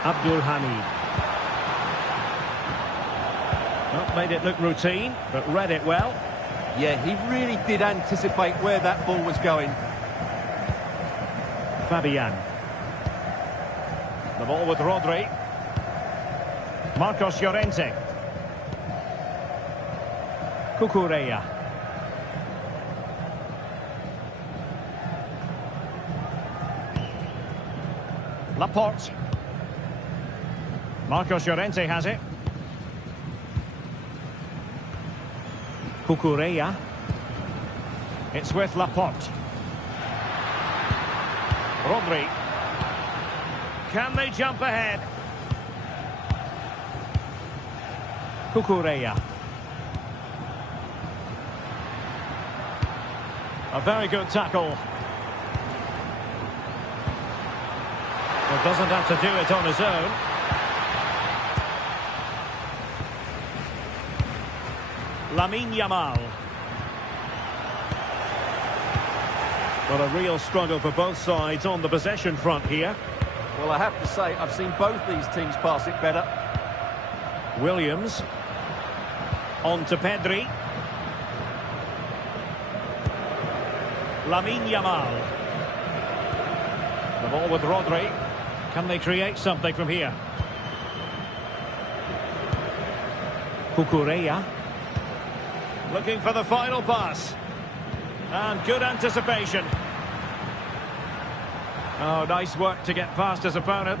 Abdul Hamid. Not made it look routine, but read it well. Yeah, he really did anticipate where that ball was going. Fabian. The ball with Rodri. Marcos Llorente. Cucurella. Laporte. Marcos Llorente has it. Cucurella. It's with Laporte. Rodri. Can they jump ahead? Cucurella. A very good tackle. But doesn't have to do it on his own. Lamine Yamal. Well, a real struggle for both sides on the possession front here. Well, I have to say, I've seen both these teams pass it better. Williams. On to Pedri. Lamine Yamal. The ball with Rodri. Can they create something from here? Cucurella. Looking for the final pass. And good anticipation. Oh, nice work to get past his opponent.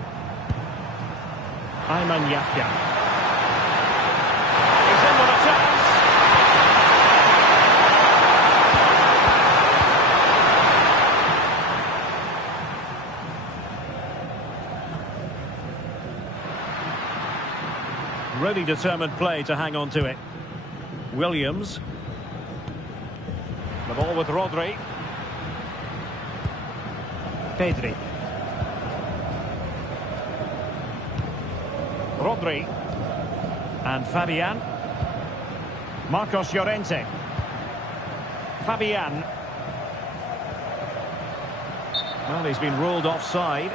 Ayman Yahya. He's in with a chance. Really determined play to hang on to it. Williams. The ball with Rodri. Pedri. Rodri. And Fabian. Marcos Llorente. Fabian. Well, he's been ruled offside.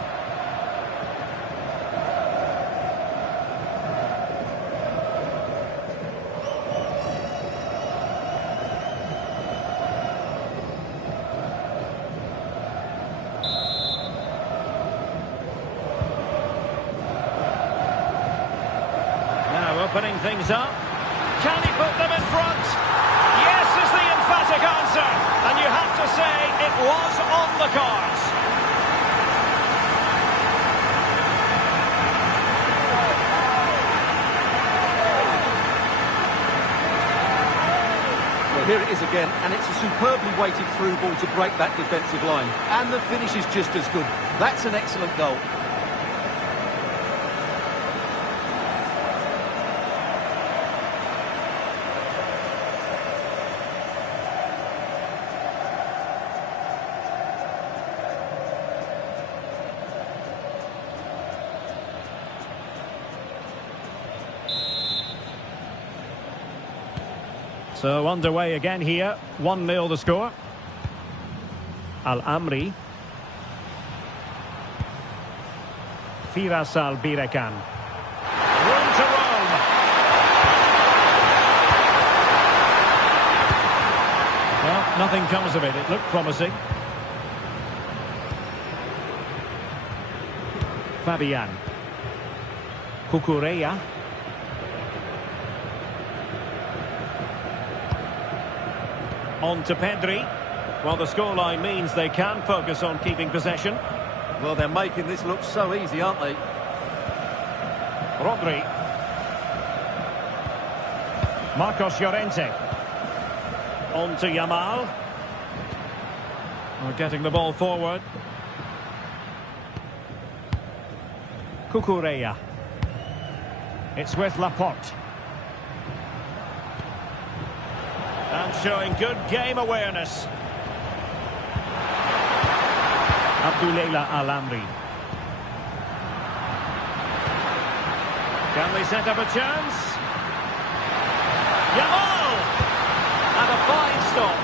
Now opening things up. Can he put them in front? Yes is the emphatic answer. And you have to say it was on the cards. Well, here it is again, and it's a superbly weighted through ball to break that defensive line. And the finish is just as good. That's an excellent goal. So underway again here. 1-0 the score. Al-Amri. Firas Al-Birekan. Room to roam. Well, nothing comes of it. It looked promising. Fabian. Cucurella. On to Pedri. Well, the scoreline means they can focus on keeping possession. Well, they're making this look so easy, aren't they? Rodri. Marcos Llorente. On to Yamal. We're getting the ball forward. Cucurella. It's with Laporte. And showing good game awareness. Abdullah Al-Amri. Can they set up a chance? Yamal! And a fine stop.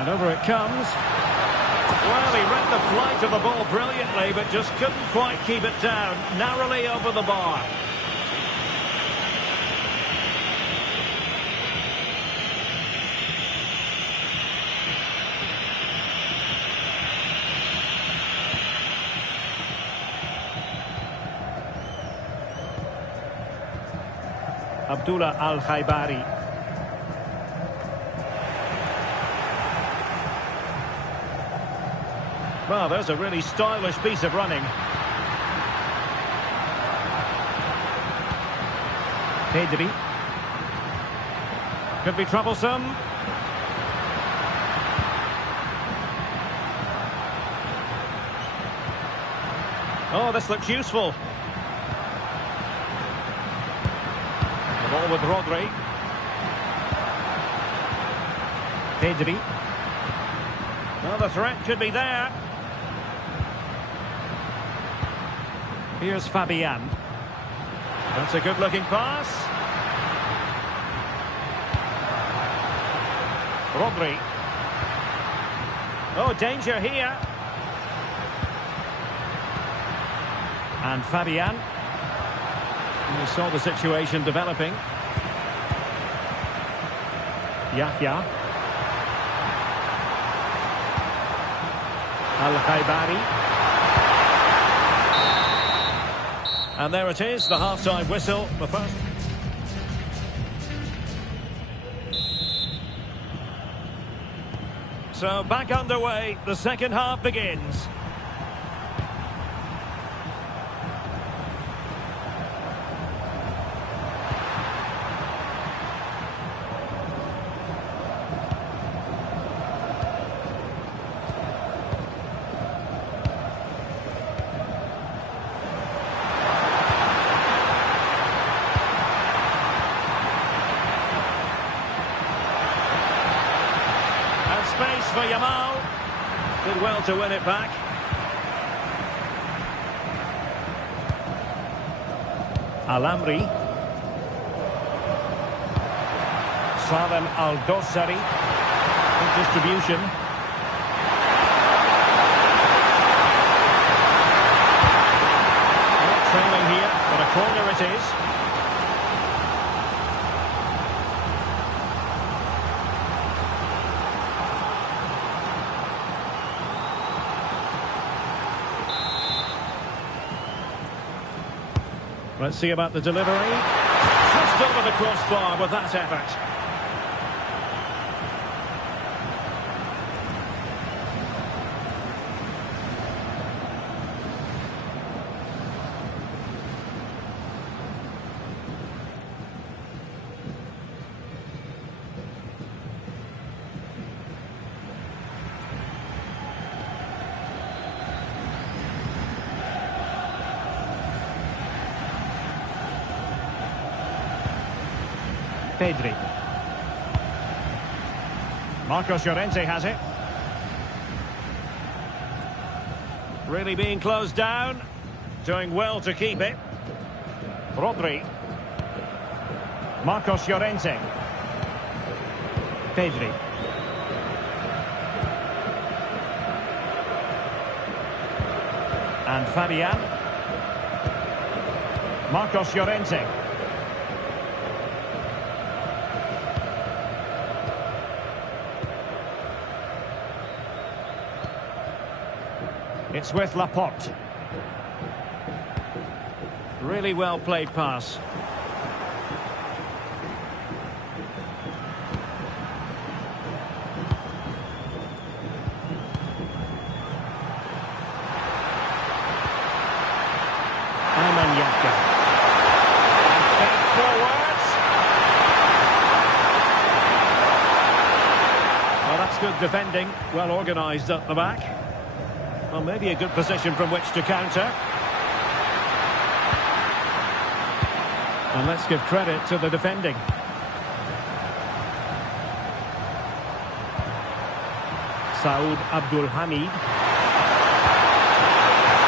And over it comes. Well, he read the flight of the ball brilliantly, but just couldn't quite keep it down. Narrowly over the bar. Abdullah Al-Khaibari. Well, there's a really stylish piece of running. Pedri. Could be troublesome. Oh, this looks useful. The ball with Rodri. Pedri. Well, the threat could be there. Here's Fabian. That's a good-looking pass. Rodri. Oh, danger here. And Fabian. We saw the situation developing. Yahya. Al-Khaibari. And there it is, the half-time whistle. The first. So back underway, the second half begins. for Yamal. Did well to win it back. Alamri. Salem Al-Dossari. Good distribution. Not trailing here, but a corner it is. Let's see about the delivery. Just over the crossbar with that effort. Pedri. Marcos Llorente has it. Really being closed down. Doing well to keep it. Rodri. Marcos Llorente. Pedri. And Fabian. Marcos Llorente. It's with Laporte. Really well played pass. Amanyaka. Forwards. Well, that's good defending. Well organised at the back. Well, maybe a good position from which to counter. And let's give credit to the defending. Saud Abdul Hamid.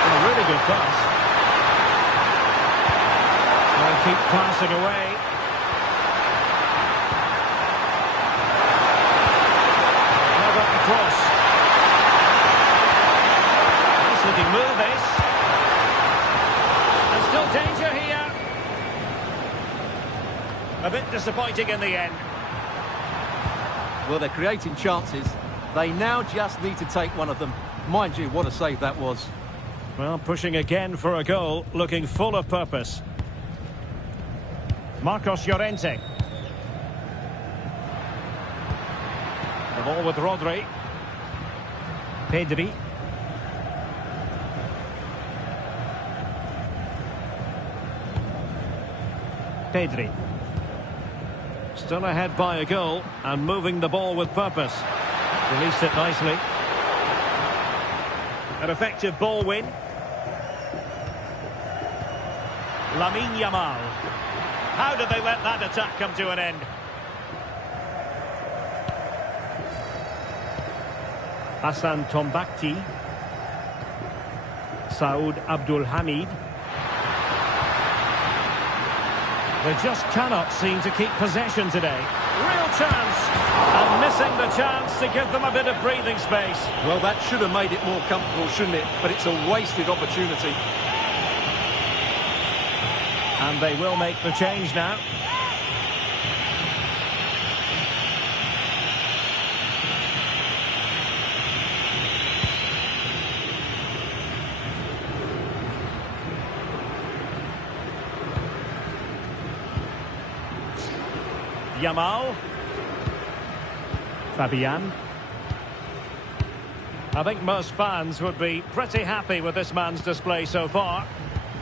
A really good pass. They'll keep passing away. How about the cross? Looking move this. And still danger here. A bit disappointing in the end. Well, they're creating chances. They now just need to take one of them. Mind you, what a save that was. Well, pushing again for a goal, looking full of purpose. Marcos Llorente. The ball with Rodri. Pedri. Pedri. Still ahead by a goal and moving the ball with purpose. Released it nicely. An effective ball win. Lamine Yamal. How did they let that attack come to an end? Hassan Tombakti. Saud Abdul Hamid. They just cannot seem to keep possession today. Real chance. And missing the chance to give them a bit of breathing space. Well, that should have made it more comfortable, shouldn't it? But it's a wasted opportunity. And they will make the change now. Yamal. Fabian. I think most fans would be pretty happy with this man's display so far.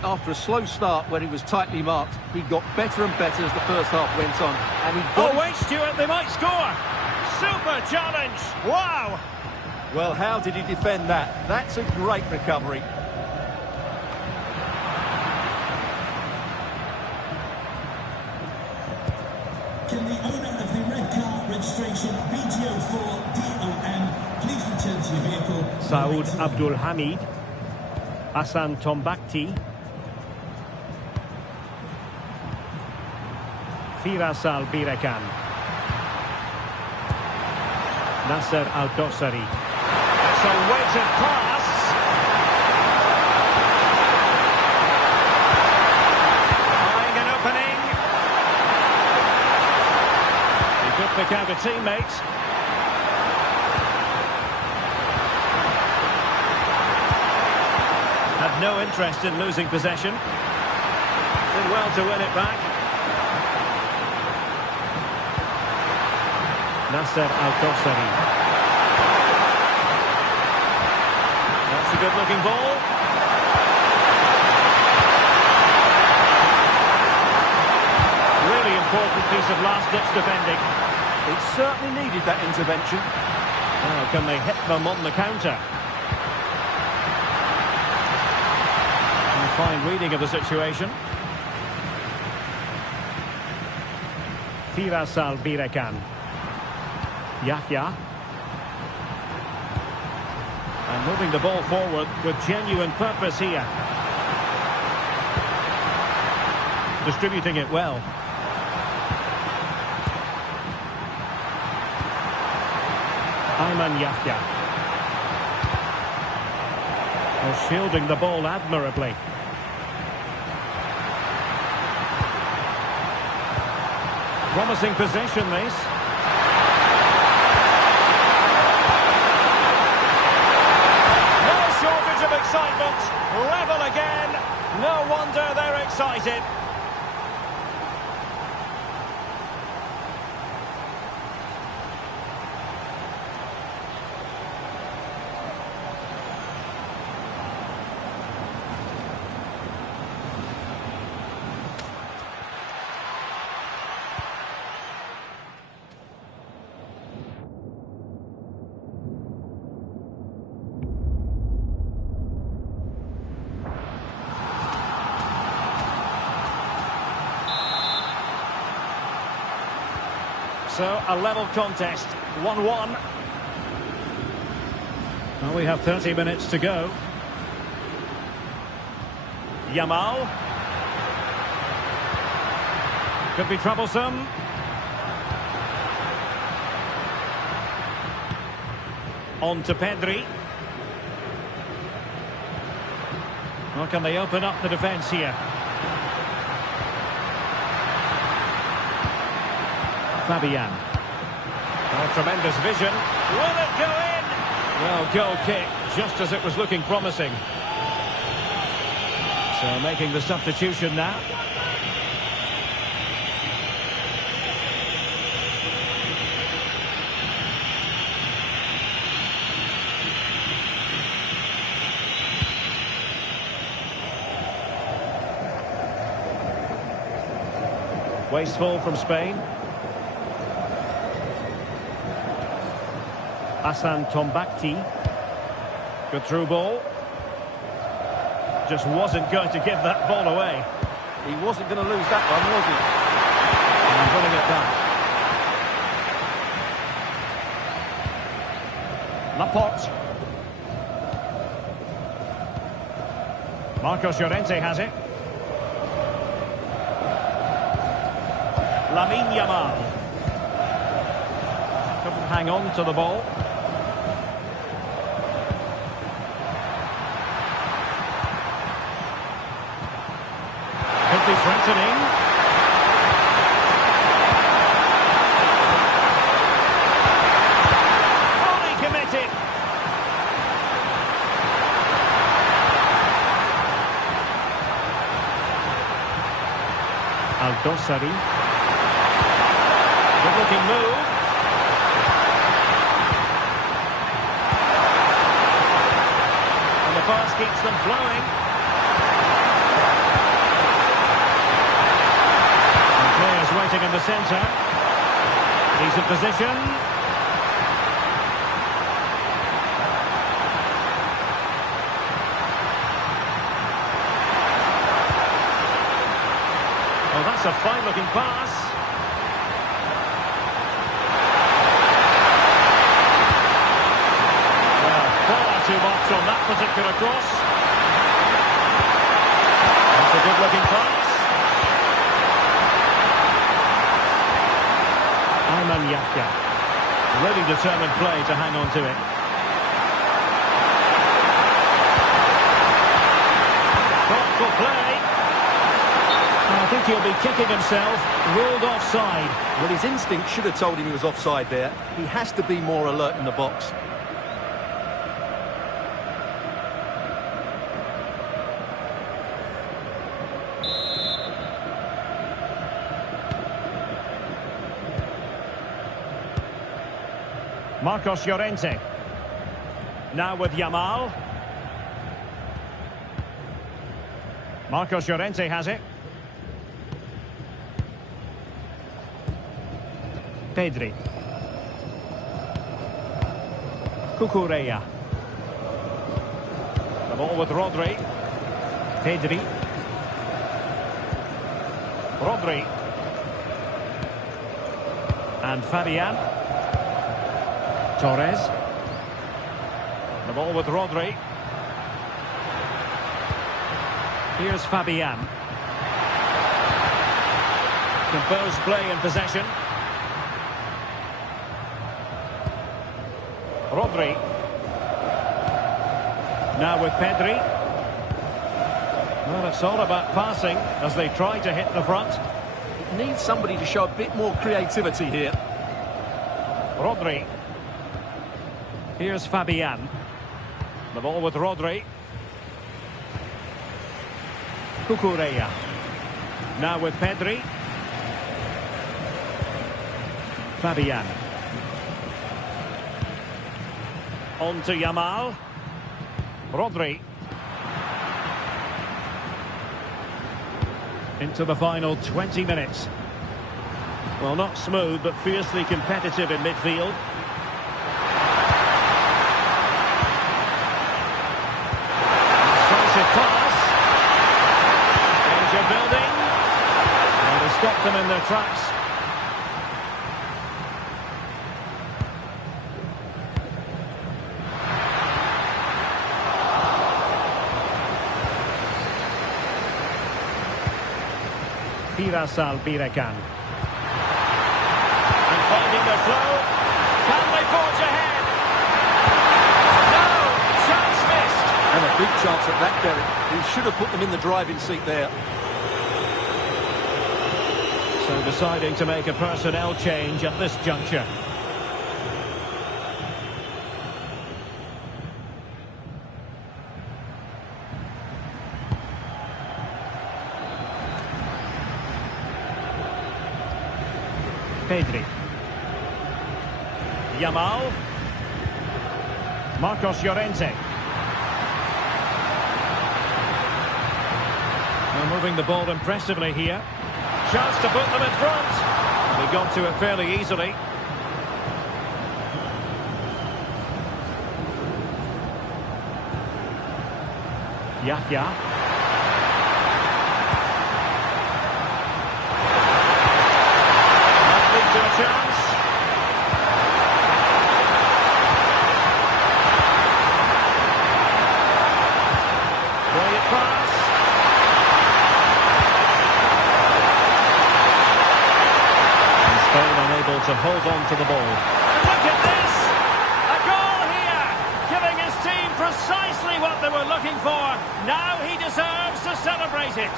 After a slow start when he was tightly marked, he got better and better as the first half went on. And he got... Oh, wait, Stuart, they might score! Super challenge! Wow! Well, how did he defend that? That's a great recovery. Can the owner of the red car registration BGO4DOM Saud Abdul Hamid. Hassan Tombakti. Firas Al-Birekan. Nasser Al-Dosari. It's a weighted pass. Eyeing an opening. He could pick out a teammate. Had no interest in losing possession. Did well to win it back. Nasser Al-Dosari. That's a good-looking ball. Really important piece of last-ditch defending. It certainly needed that intervention. Now, can they hit them on the counter? A fine reading of the situation. Firas Al-Birekan. Yahya. And moving the ball forward with genuine purpose here. Distributing it well. Ayman Yahya. Oh, shielding the ball admirably. Promising possession, this. Of excitement, level again. No wonder they're excited. So, a level contest, 1-1. Well, we have 30 minutes to go. Yamal. Could be troublesome. On to Pedri. Or can they open up the defence here? Fabian. Oh, tremendous vision. Will it go in? Well, goal kick, just as it was looking promising. So making the substitution now. Wasteful from Spain. Hassan Tombakti. Good through ball. Just wasn't going to give that ball away. He wasn't going to lose that one, was he? And winning it back. Laporte. Marcos Llorente has it. Lamine Yamal. Couldn't hang on to the ball. Could be threatening. Fully committed. Al-Dosari. Good-looking move. And the pass keeps them flowing. And players waiting in the centre. Decent position. Oh, that's a fine-looking pass. Too flick it across. That's a good-looking pass. Ayman Yahya. Really determined play to hang on to it. Thoughtful play. I think he'll be kicking himself. Ruled offside. Well, his instinct should have told him he was offside there. He has to be more alert in the box. Marcos Llorente. Now with Yamal. Marcos Llorente has it. Pedri. Cucurella. The ball with Rodri. Pedri. Rodri. And Fabian. Torres. The ball with Rodri. Here's Fabian. Composed play in possession. Rodri. Now with Pedri. Well, it's all about passing as they try to hit the front. It needs somebody to show a bit more creativity here. Rodri. Here's Fabian. The ball with Rodri. Cucurella. Now with Pedri. Fabian. On to Yamal. Rodri. Into the final 20 minutes. Well, not smooth, but fiercely competitive in midfield. Decisive pass. Danger building. And they stopped them in their tracks. Firasal Birekan. And finding their flow. Can they forge ahead? No! Chance missed! And a big chance at that, Derek. He should have put them in the driving seat there. So deciding to make a personnel change at this juncture. Pedri. Yamal. Marcos Llorente. Now moving the ball impressively here. Chance to put them in front. They got to it fairly easily. Yahya. To a chance. Brilliant pass. And Spain unable to hold on to the ball. And look at this! A goal here! Giving his team precisely what they were looking for. Now he deserves to celebrate it.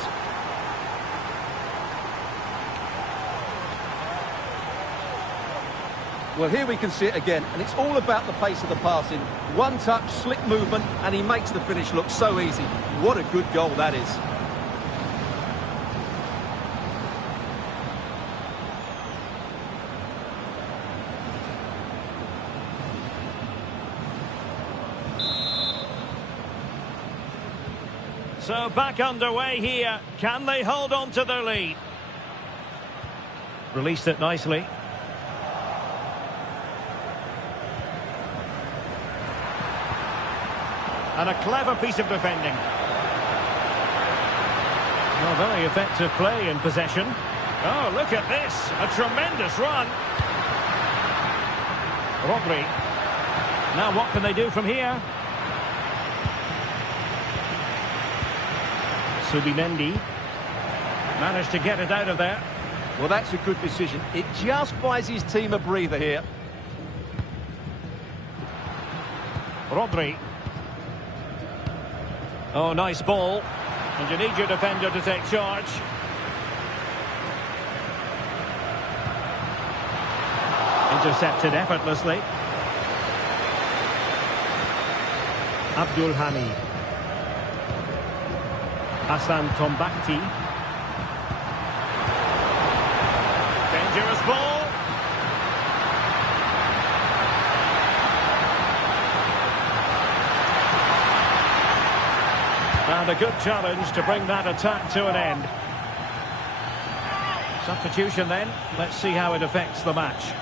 Well, here we can see it again, and it's all about the pace of the passing. One touch, slick movement, and he makes the finish look so easy. What a good goal that is. So back underway here. Can they hold on to their lead? Released it nicely. And a clever piece of defending. Well, very effective play in possession. Oh, look at this. A tremendous run. Rodri. Now what can they do from here? Subimendi managed to get it out of there. Well, that's a good decision. It just buys his team a breather here. Rodri. Oh, nice ball. And you need your defender to take charge. Intercepted effortlessly. Abdul Hamid. Hassan Tombakti. Dangerous ball. And a good challenge to bring that attack to an end. Substitution then. Let's see how it affects the match.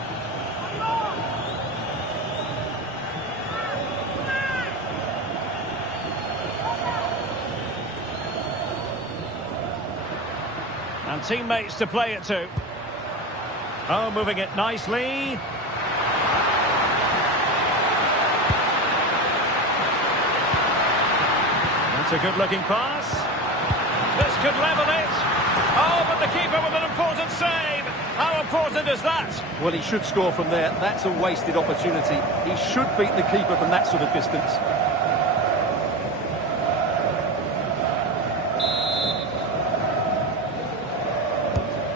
And teammates to play it to. Oh, moving it nicely. That's a good-looking pass. This could level it. Oh, but the keeper with an important save. How important is that? Well, he should score from there. That's a wasted opportunity. He should beat the keeper from that sort of distance.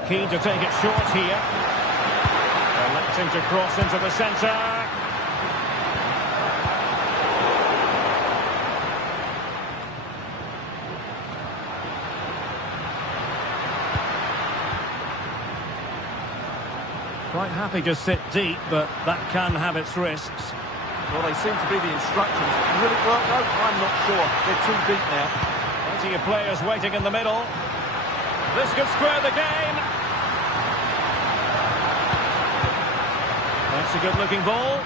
Keen to take it short here. Electing to cross into the centre. Quite happy to sit deep, but that can have its risks. Well, they seem to be the instructions. Will it work though? I'm not sure. They're too deep now. Plenty of players waiting in the middle. This could square the game. That's a good-looking ball.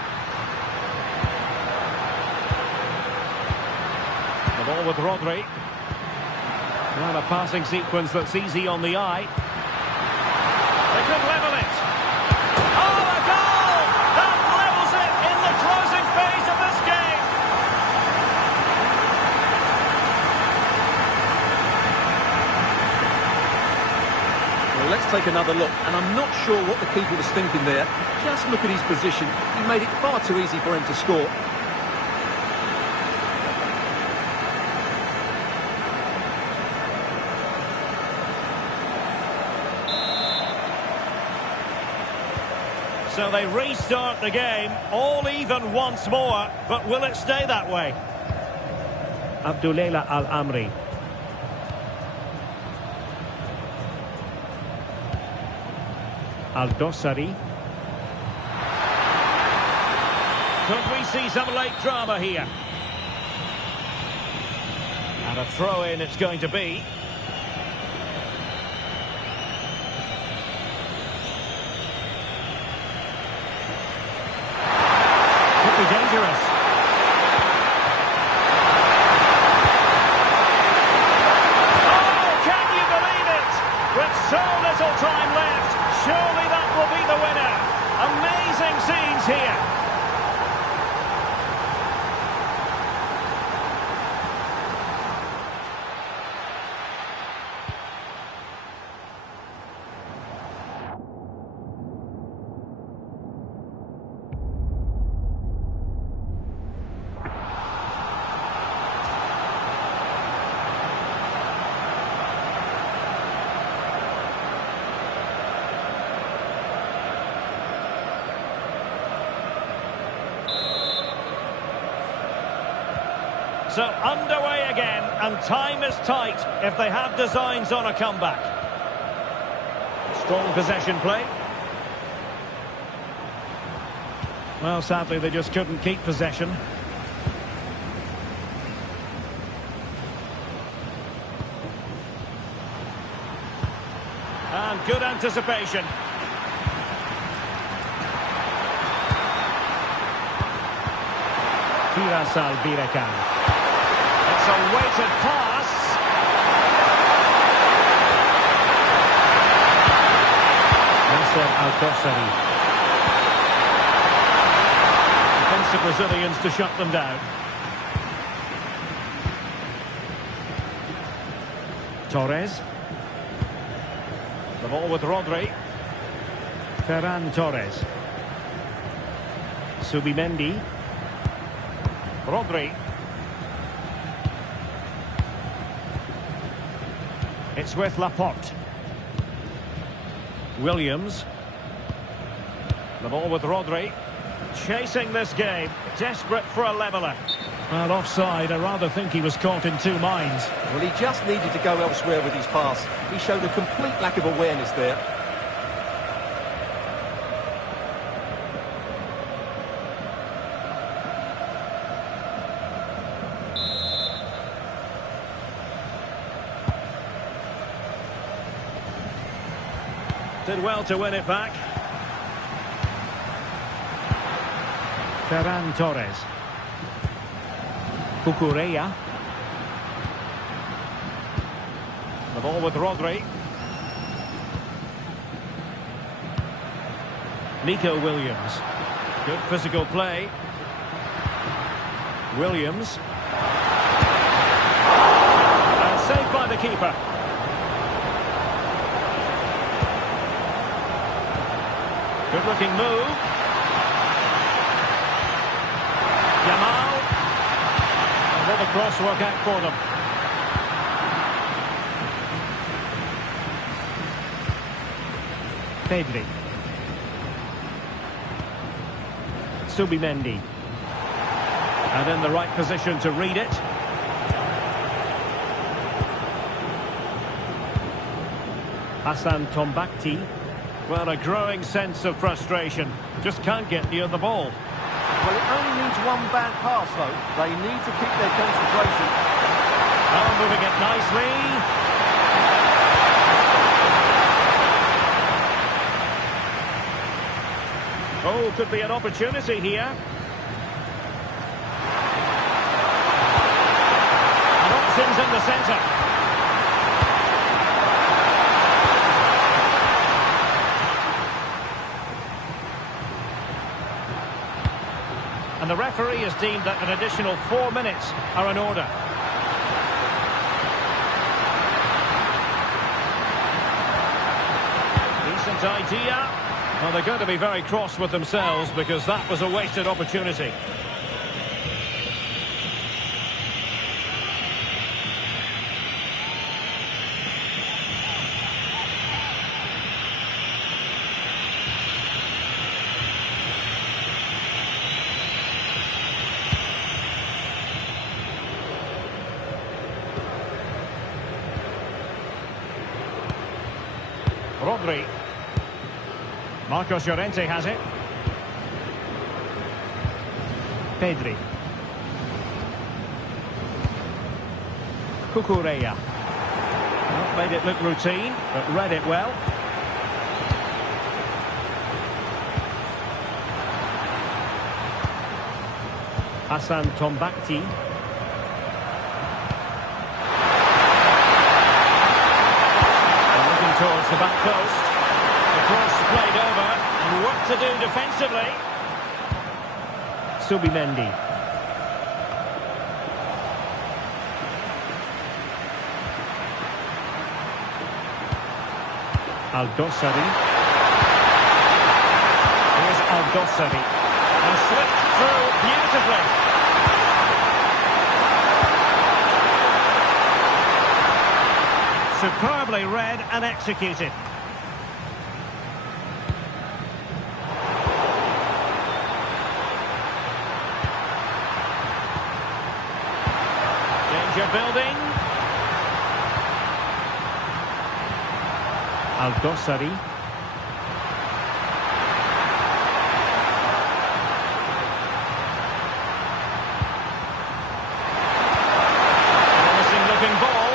The ball with Rodri. Well, a passing sequence that's easy on the eye. They could level it. Oh, a goal! That levels it in the closing phase of this game. Well, let's take another look. And I'm not sure what the keeper was thinking there. Just look at his position. He made it far too easy for him to score. So they restart the game, all even once more, but will it stay that way? Abdullah Al-Amri. Al-Dossari. Could we see some late drama here? And a throw-in it's going to be. Could be dangerous. Oh, can you believe it? With so little time left, surely that will be the winner. Amazing scenes here. So underway again, and time is tight if they have designs on a comeback. Strong possession play. Well, sadly, they just couldn't keep possession. And good anticipation. Firas Al-Birekan. It's a weighted pass. Nasser Al-Dossari. Defensive Brazilians to shut them down. Torres. The ball with Rodri. Ferran Torres. Subimendi. Rodri. It's with Laporte. Williams. The ball with Rodri. Chasing this game. Desperate for a leveller. Well, offside. I rather think he was caught in two minds. Well, he just needed to go elsewhere with his pass. He showed a complete lack of awareness there. Did well to win it back. Ferran Torres. Cucurella. The ball with Rodri. Nico Williams. Good physical play. Williams. And saved by the keeper. Good-looking move. Yamal. And will the cross work out for them? Pedri. Subimendi. And in the right position to read it. Hassan Tombakti. Well, a growing sense of frustration. Just can't get near the ball. Well, it only needs one bad pass, though. They need to keep their concentration. Oh, moving it nicely. Oh, could be an opportunity here. And options in the centre. And the referee has deemed that an additional 4 minutes are in order. Decent idea. Well, they're going to be very cross with themselves because that was a wasted opportunity. Rodri. Marcos Llorente has it. Pedri. Cucurella. Not made it look routine, but read it well. Hassan Tombakti. Looking towards the back post. The cross played over, and work to do defensively. Subimendi. Al-Dossari. Here's Al-Dossari. And slipped through beautifully. Superbly read and executed. Danger building. Al-Dossari. Promising looking ball.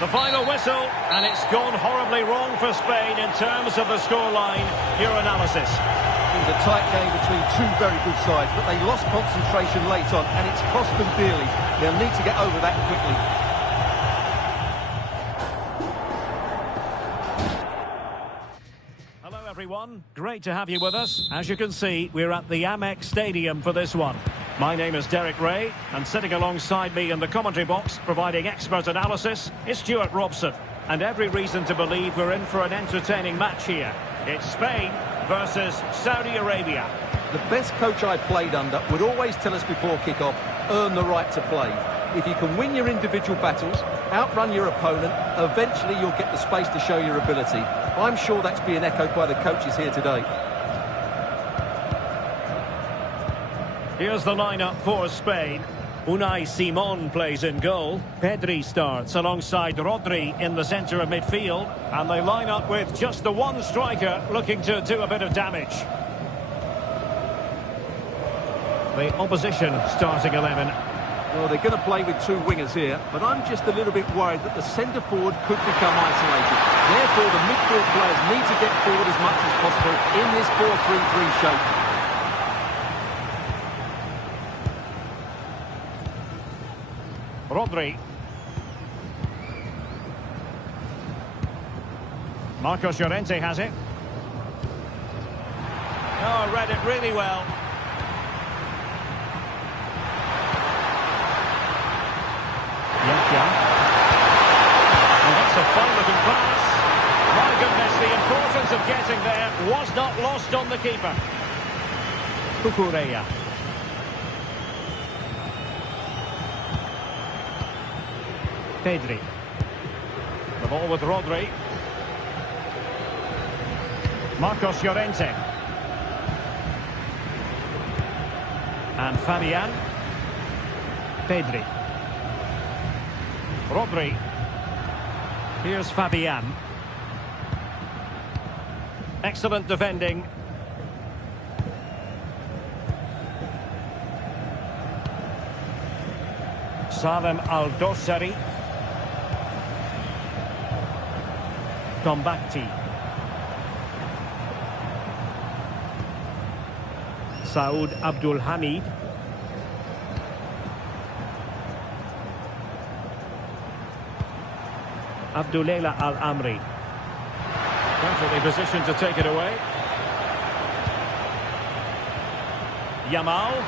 The final whistle, and it's gone horribly wrong for Spain in terms of the scoreline. Your analysis. It was a tight game between two very good sides, but they lost concentration late on, and it's cost them dearly. They'll need to get over that quickly. Hello everyone, great to have you with us. As you can see, we're at the Amex Stadium for this one. My name is Derek Ray, and sitting alongside me in the commentary box, providing expert analysis, is Stuart Robson. And every reason to believe we're in for an entertaining match here. It's Spain versus Saudi Arabia. The best coach I played under would always tell us before kick-off, earn the right to play. If you can win your individual battles, outrun your opponent, eventually you'll get the space to show your ability. I'm sure that's being echoed by the coaches here today. Here's the lineup for Spain. Unai Simon plays in goal. Pedri starts alongside Rodri in the centre of midfield. And they line up with just the one striker looking to do a bit of damage. The opposition starting 11. Well, they're going to play with two wingers here, but I'm just a little bit worried that the centre-forward could become isolated. Therefore, the midfield players need to get forward as much as possible in this 4-3-3 shape. Rodri. Marcos Llorente has it. Oh, read it really well. And that's a fine-looking pass. My goodness, the importance of getting there was not lost on the keeper. Cucurella. Pedri. The ball with Rodri. Marcos Llorente. And Fabian. Pedri. Rodri. Here's Fabian. Excellent defending. Salem Al-Dossari. Tombakti. Saud Abdul Hamid. Abdullela Al-Amri. Perfectly positioned to take it away. Yamal.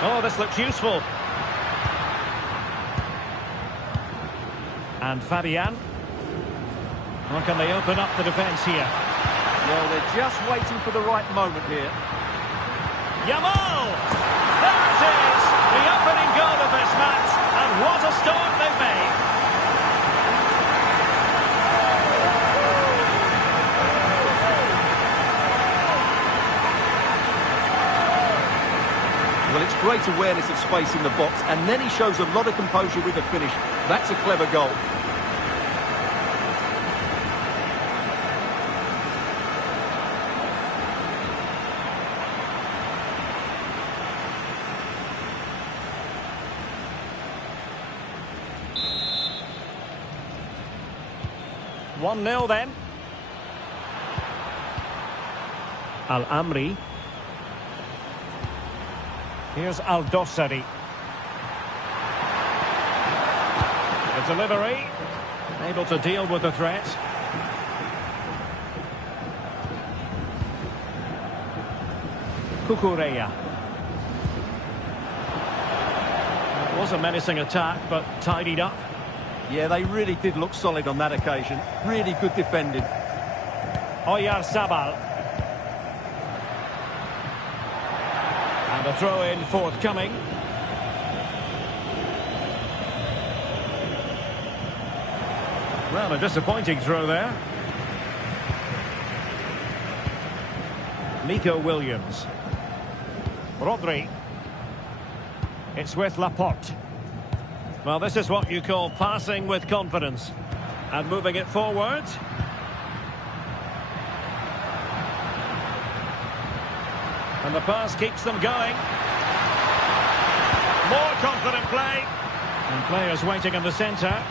Oh, this looks useful. And Fabian. How can they open up the defence here? Well, they're just waiting for the right moment here. Yamal! There it is! The opening goal of this match. And what a start they've made. Well, it's great awareness of space in the box, and then he shows a lot of composure with the finish. That's a clever goal. One 0 then. Al-Amri. Here's Al-Dossari. The delivery. Able to deal with the threat. Cucurella. It was a menacing attack, but tidied up. Yeah, they really did look solid on that occasion. Really good defending. Oyarzabal. And a throw-in forthcoming. Well, a disappointing throw there. Nico Williams. Rodri. It's with Laporte. Well, this is what you call passing with confidence. And moving it forward. And the pass keeps them going. More confident play. And players waiting in the centre.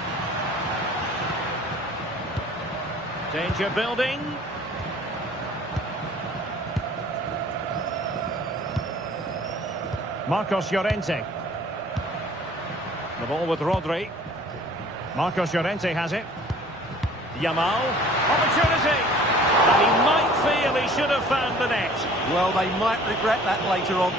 Danger building. Marcos Llorente. The ball with Rodri. Marcos Llorente has it. Yamal. Opportunity. And he might feel he should have found the net. Well, they might regret that later on.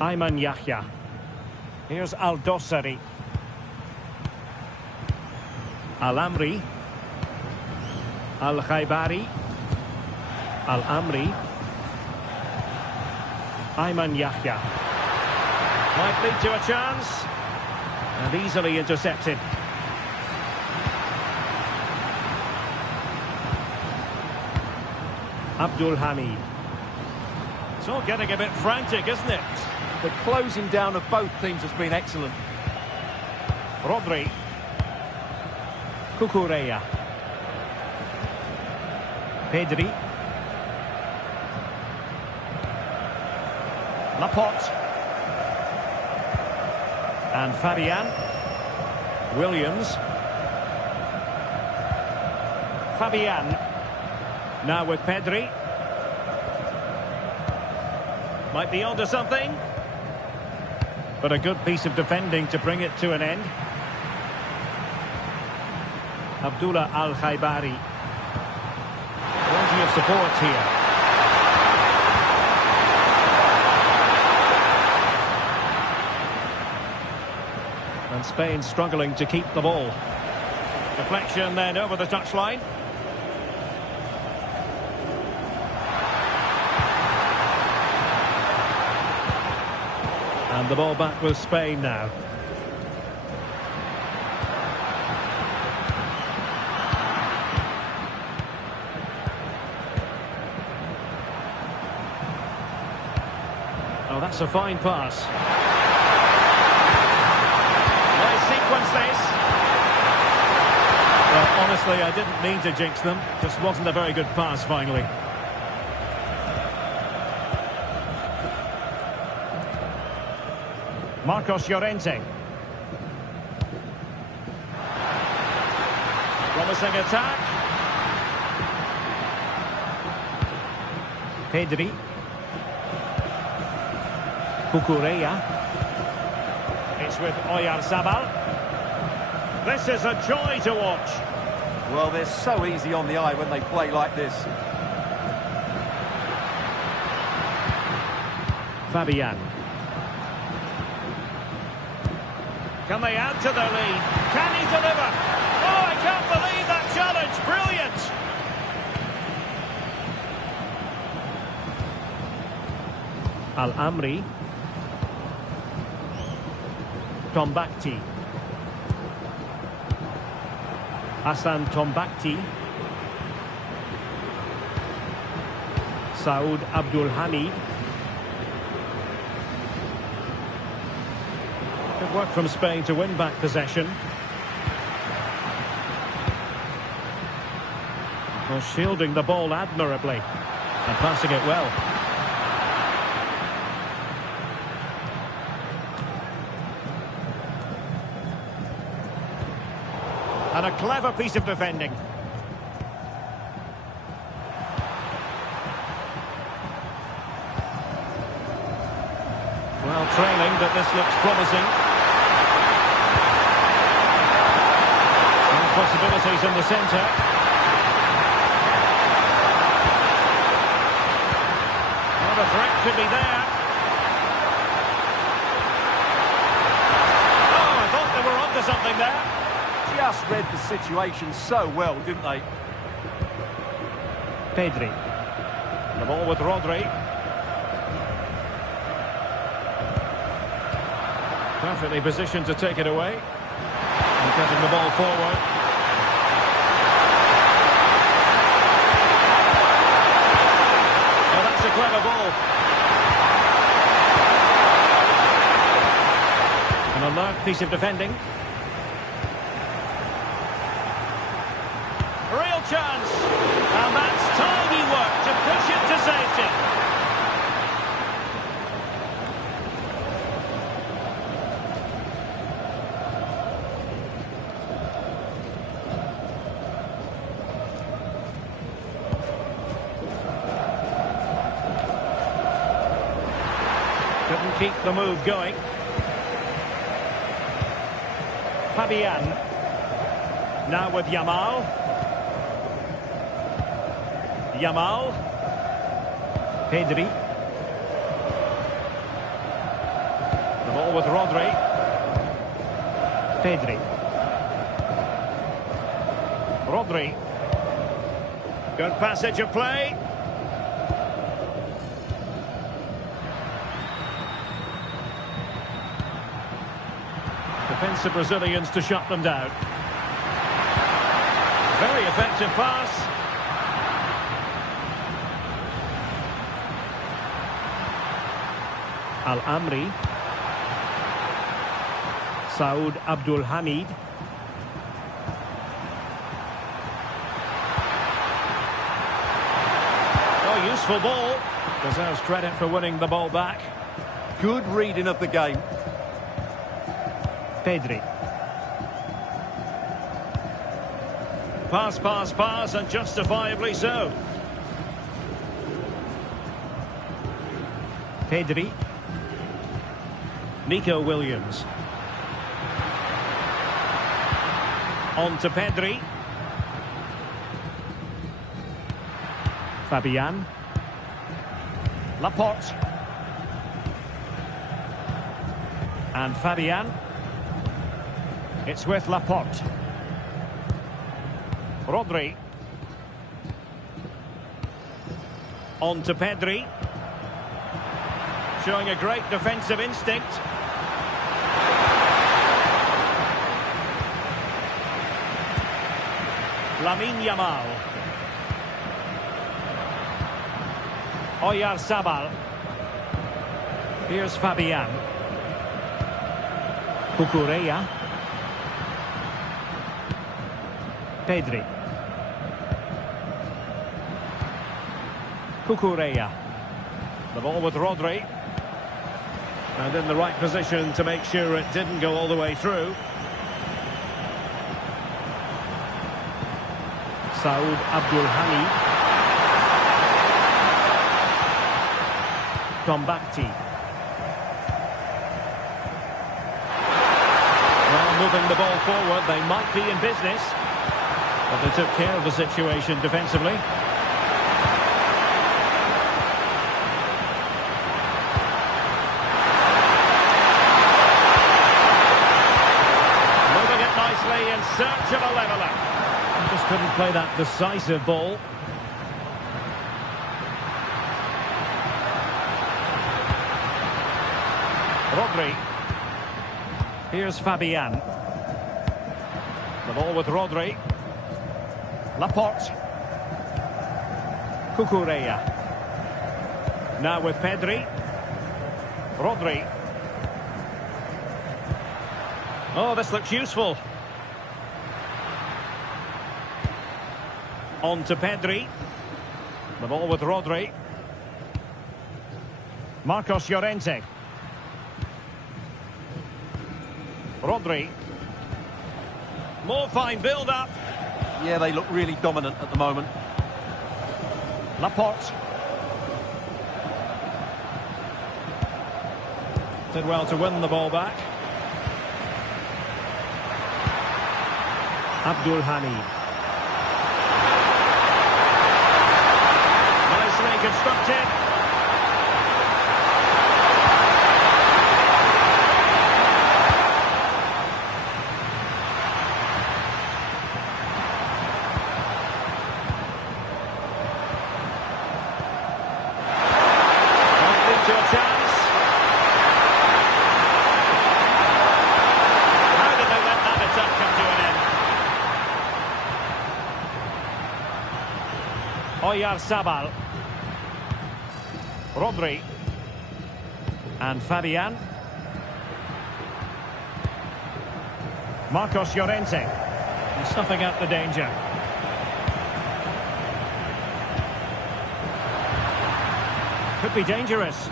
Ayman Yahya. Here's Al-Dossari. Al-Amri. Al-Khaibari. Al-Amri. Ayman Yahya. Might lead to a chance. And easily intercepted. Abdul Hamid. It's all getting a bit frantic, isn't it? The closing down of both teams has been excellent. Rodri. Cucurella. Pedri. Laporte. And Fabian. Williams. Fabian. Now with Pedri. Might be onto something. But a good piece of defending to bring it to an end. Abdullah Al-Khaibari. Plenty of support here. And Spain struggling to keep the ball. Deflection then over the touchline. And the ball back with Spain now. Oh, that's a fine pass. Nice sequence this. Well, honestly, I didn't mean to jinx them. Just wasn't a very good pass finally. Marcos Llorente. Promising attack. Pedri. Cucurella. It's with Oyarzabal. This is a joy to watch. Well, they're so easy on the eye when they play like this. Fabian. Can they add to their lead? Can he deliver? Oh, I can't believe that challenge. Brilliant. Al-Amri. Tombakti. Hassan Tombakti. Saud Abdul Hamid. Good work from Spain to win back possession. Well, shielding the ball admirably and passing it well. And a clever piece of defending. Well, trailing, but this looks promising. And possibilities in the centre. Well, the threat could be there. Oh, I thought they were onto something there. Just read the situation so well, didn't they? Pedri. The ball with Rodri. Perfectly positioned to take it away. And getting the ball forward. Oh, that's a clever ball. An alert piece of defending. Real chance. And that's tidy work to push it to safety. Couldn't keep the move going. Fabian. Now with Yamal. Yamal. Pedri. The ball with Rodri. Pedri. Rodri. Good passage of play. Defensive Brazilians to shut them down. Very effective pass. Al-Amri. Saud Abdul Hamid. Oh, useful ball. Deserves credit for winning the ball back. Good reading of the game. Pedri. Pass, pass, pass, and justifiably so. Pedri. Nico Williams. On to Pedri. Fabian. Laporte. And Fabian. It's with Laporte. Rodri. On to Pedri. Showing a great defensive instinct. Lamine Yamal. Oyarzabal. Here's Fabian. Cucurella. Pedri. Cucurella. The ball with Rodri. And in the right position to make sure it didn't go all the way through. Saud Abdul Hamid. Tombakti. Well, moving the ball forward, they might be in business. But they took care of the situation defensively. Moving it nicely in search of a leveller. Just couldn't play that decisive ball. Rodri. Here's Fabian. The ball with Rodri. Laporte. Cucurella. Now with Pedri. Rodri. Oh, this looks useful. On to Pedri. The ball with Rodri. Marcos Llorente. Rodri. More fine build-up. Yeah, they look really dominant at the moment. Laporte. Did well to win the ball back. Abdul Hamid. Nicely constructed. To a chance. How did they let that attack come to an end? Oyarzabal. Rodri. And Fabian. Marcos Llorente. And snuffing out the danger. Could be dangerous.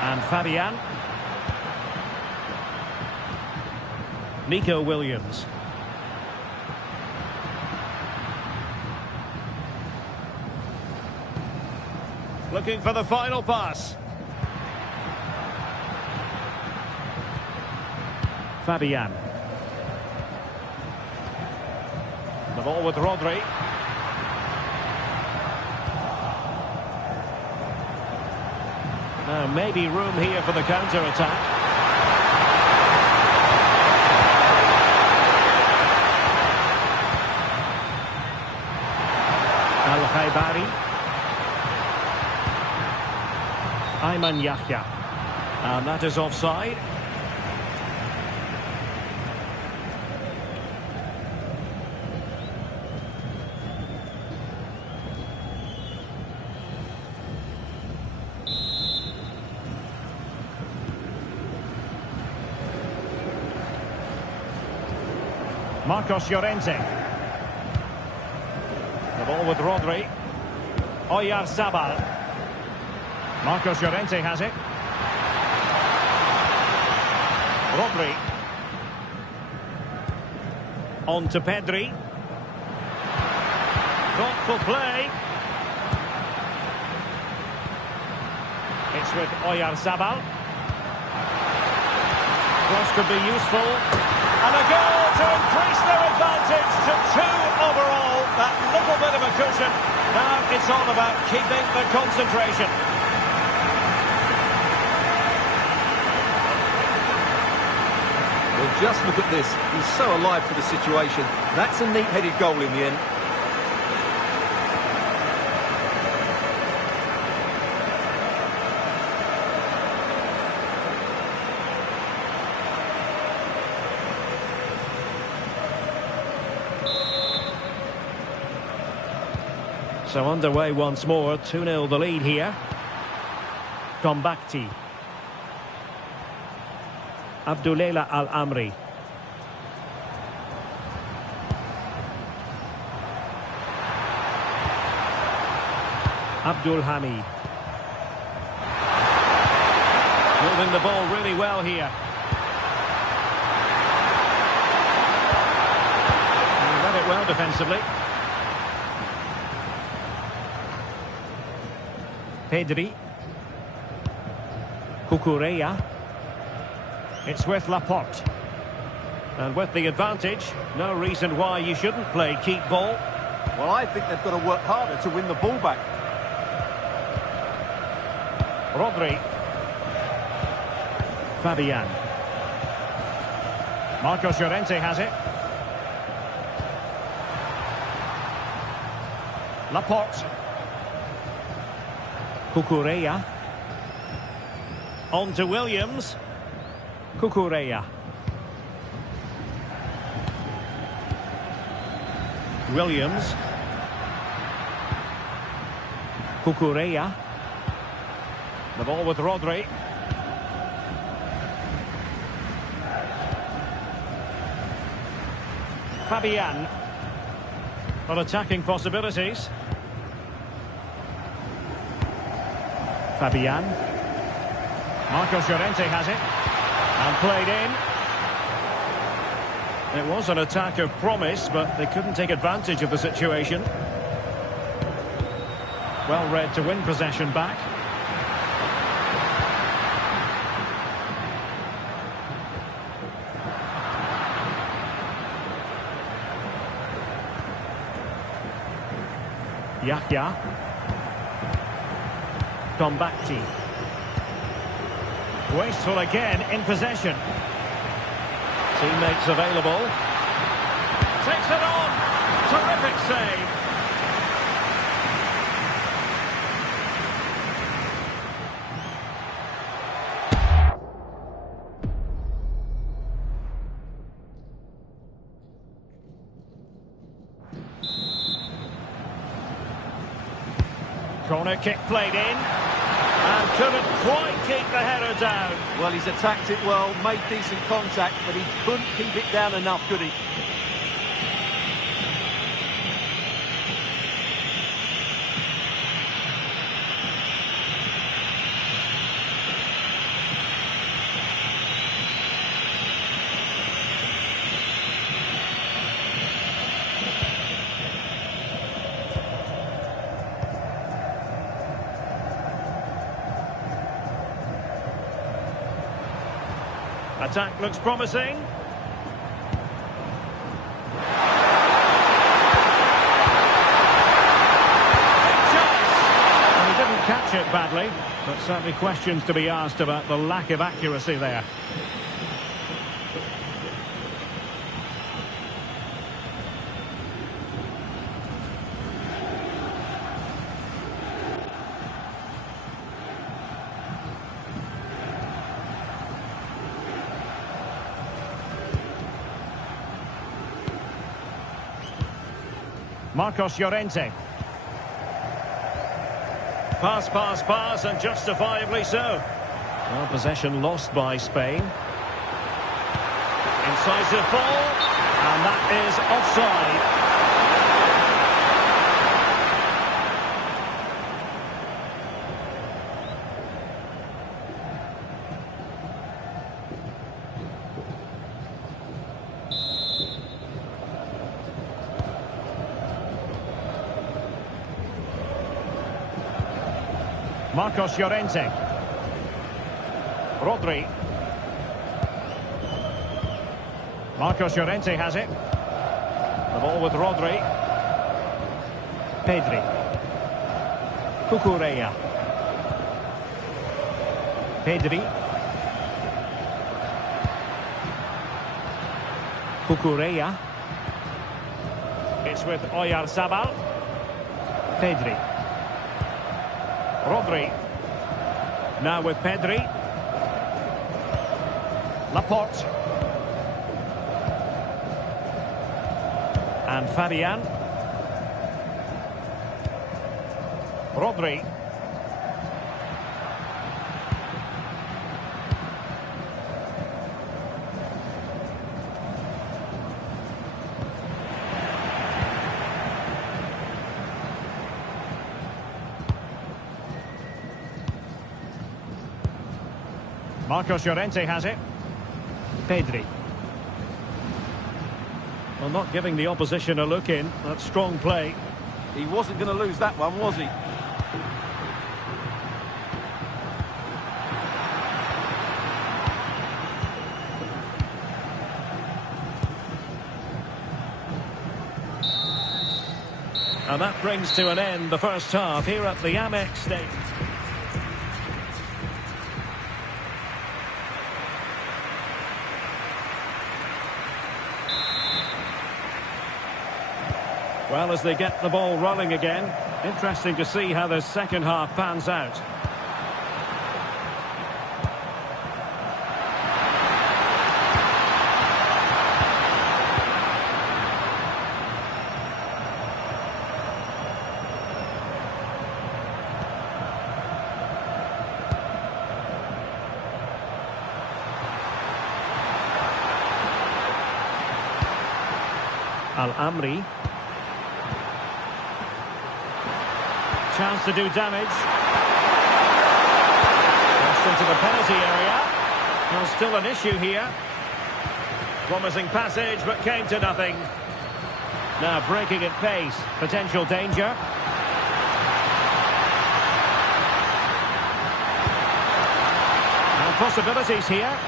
And Fabian. Nico Williams. Looking for the final pass. Fabian. The ball with Rodri. Now maybe room here for the counter-attack. Al-Khaibari. Ayman Yahya. And that is offside. Marcos Llorente. The ball with Rodri. Oyarzabal. Marcos Llorente has it. Rodri. On to Pedri. Thoughtful play. It's with Oyarzabal. Cross could be useful. And a goal to increase their advantage to 2 overall. That little bit of a cushion. Now it's all about keeping the concentration. Well, just look at this. He's so alive to the situation. That's a neat-headed goal in the end. So underway once more, 2-0 the lead here. Tombakti. Abdullela Al-Amri. Abdul Hamid. Moving the ball really well here. And read it well defensively. Pedri. Cucurella. It's with Laporte. And with the advantage, no reason why you shouldn't play keep ball. Well, I think they've got to work harder to win the ball back. Rodri. Fabian. Marcos Llorente has it. Laporte. Cucurella. On to Williams. Cucurella. Williams. Cucurella. The ball with Rodri. Fabian. On attacking possibilities. Fabian. Marcos Llorente has it. And played in. It was an attack of promise, but they couldn't take advantage of the situation. Well read to win possession back. Yahya. Tombakti. Wasteful again in possession. Teammates available. Takes it on. Terrific save. Corner kick played in. And couldn't quite keep the header down. Well, he's attacked it well, made decent contact, but he couldn't keep it down enough, could he? Attack looks promising. Catch it badly, but certainly questions to be asked about the lack of accuracy there. Marcos Llorente. Pass, and justifiably so. Well, possession lost by Spain. Incisive ball, and that is offside. Marcos Llorente. Rodri. Marcos Llorente has it. The ball with Rodri. Pedri. Cucurella. Pedri. Cucurella. It's with Oyarzabal. Pedri. Rodri. Now with Pedri. Laporte. And Fabian. Rodri. Marcos Llorente has it. Pedri. Well, not giving the opposition a look in. That's strong play. He wasn't going to lose that one, was he? And that brings to an end the first half here at the Amex Stadium. Well, as they get the ball rolling again, interesting to see how the second half pans out. Al-Amri. Chance to do damage. Just into the penalty area. Well, still an issue here. Promising passage, but came to nothing. Now breaking at pace. Potential danger. And possibilities here.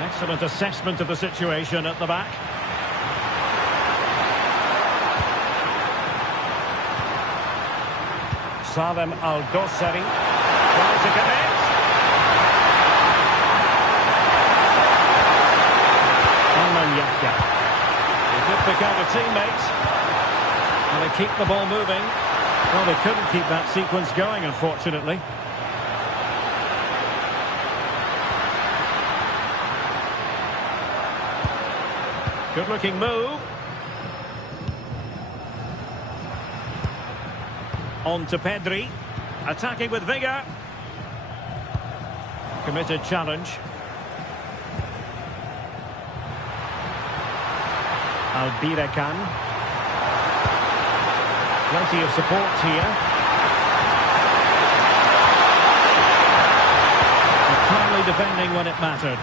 Excellent assessment of the situation at the back. Salem Al-Dossari trying to connect. Alman Yahya. He did pick out a teammate. And they keep the ball moving. Well, they couldn't keep that sequence going, unfortunately. Good-looking move. On to Pedri, attacking with vigour. Committed challenge. Albirekan. Plenty of support here. But calmly defending when it mattered.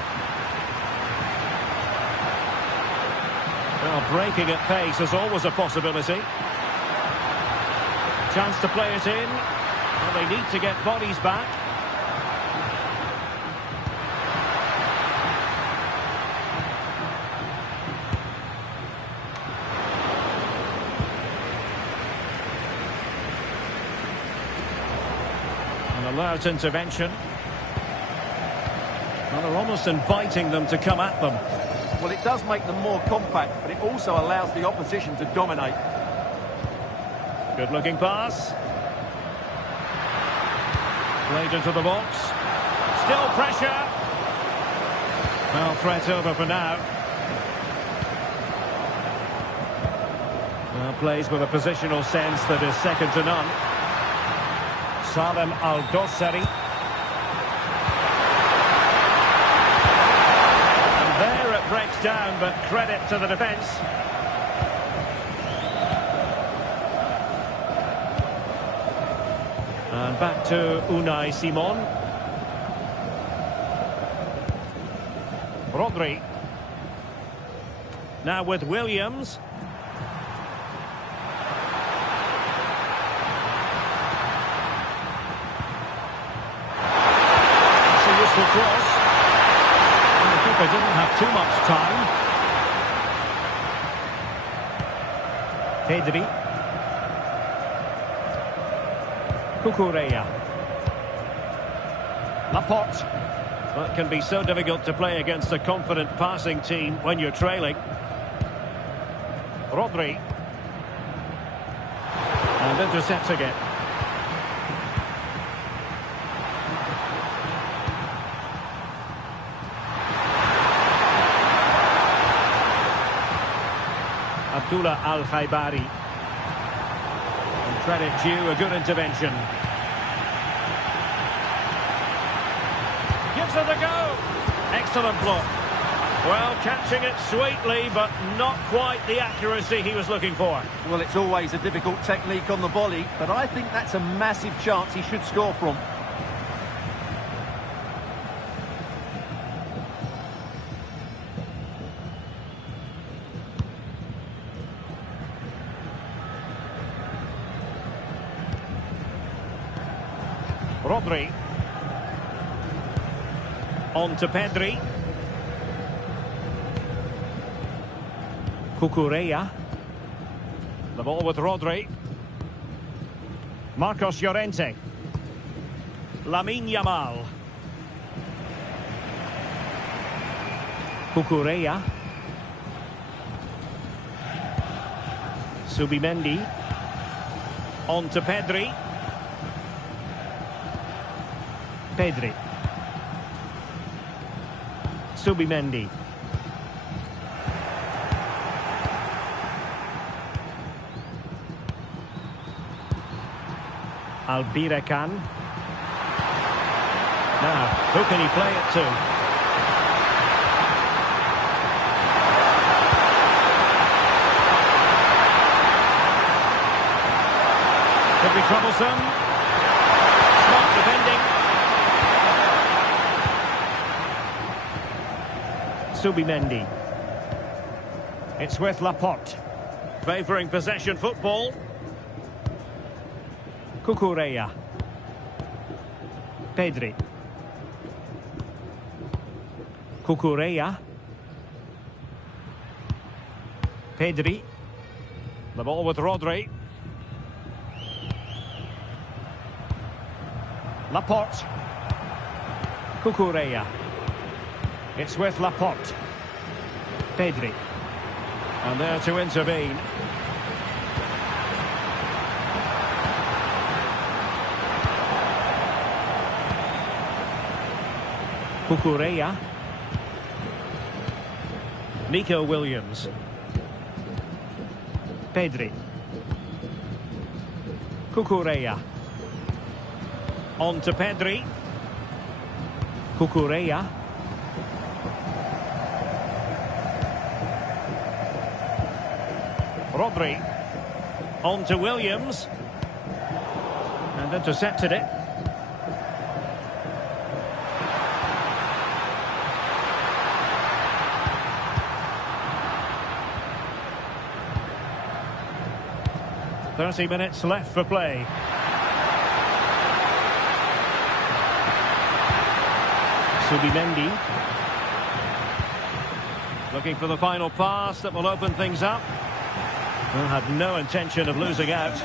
Well, breaking at pace is always a possibility. Chance to play it in. Well, they need to get bodies back. An alert intervention. Well, they're almost inviting them to come at them. Well, it does make them more compact, but it also allows the opposition to dominate. Good looking pass. Played into the box. Still pressure. Well, threat over for now. Well, plays with a positional sense that is second to none. Salem Al-Dossari. And there it breaks down, but credit to the defence. And back to Unai Simon. Rodri. Now with Williams. It's a useful cross. And the keeper didn't have too much time. Pedri. Cucurella. Laporte. Well, it can be so difficult to play against a confident passing team when you're trailing. Rodri. And intercepting it. Abdullah Al-Khaibari. And credit due, a good intervention. Gives it a go. Excellent block. Well, catching it sweetly, but not quite the accuracy he was looking for. Well, it's always a difficult technique on the volley, but I think that's a massive chance he should score from. Rodri. On to Pedri. Cucurella. The ball with Rodri. Marcos Llorente. Lamine Yamal. Cucurella. Subimendi. On to Pedri. Pedri. Subimendi. Albiracan. Now, who can he play it to? Could be troublesome. Smart defending. Subimendi. It's with Laporte. Favouring possession football. Cucurella. Pedri. Cucurella. Pedri. The ball with Rodri. Laporte. Cucurella. It's with Laporte. Pedri. And there to intervene. Cucurella. Nico Williams. Pedri. Cucurella. On to Pedri. Cucurella. Rodri. On to Williams. And intercepted it. .30 left for play. Subimendi. Looking for the final pass that will open things up. Well, had no intention of losing out.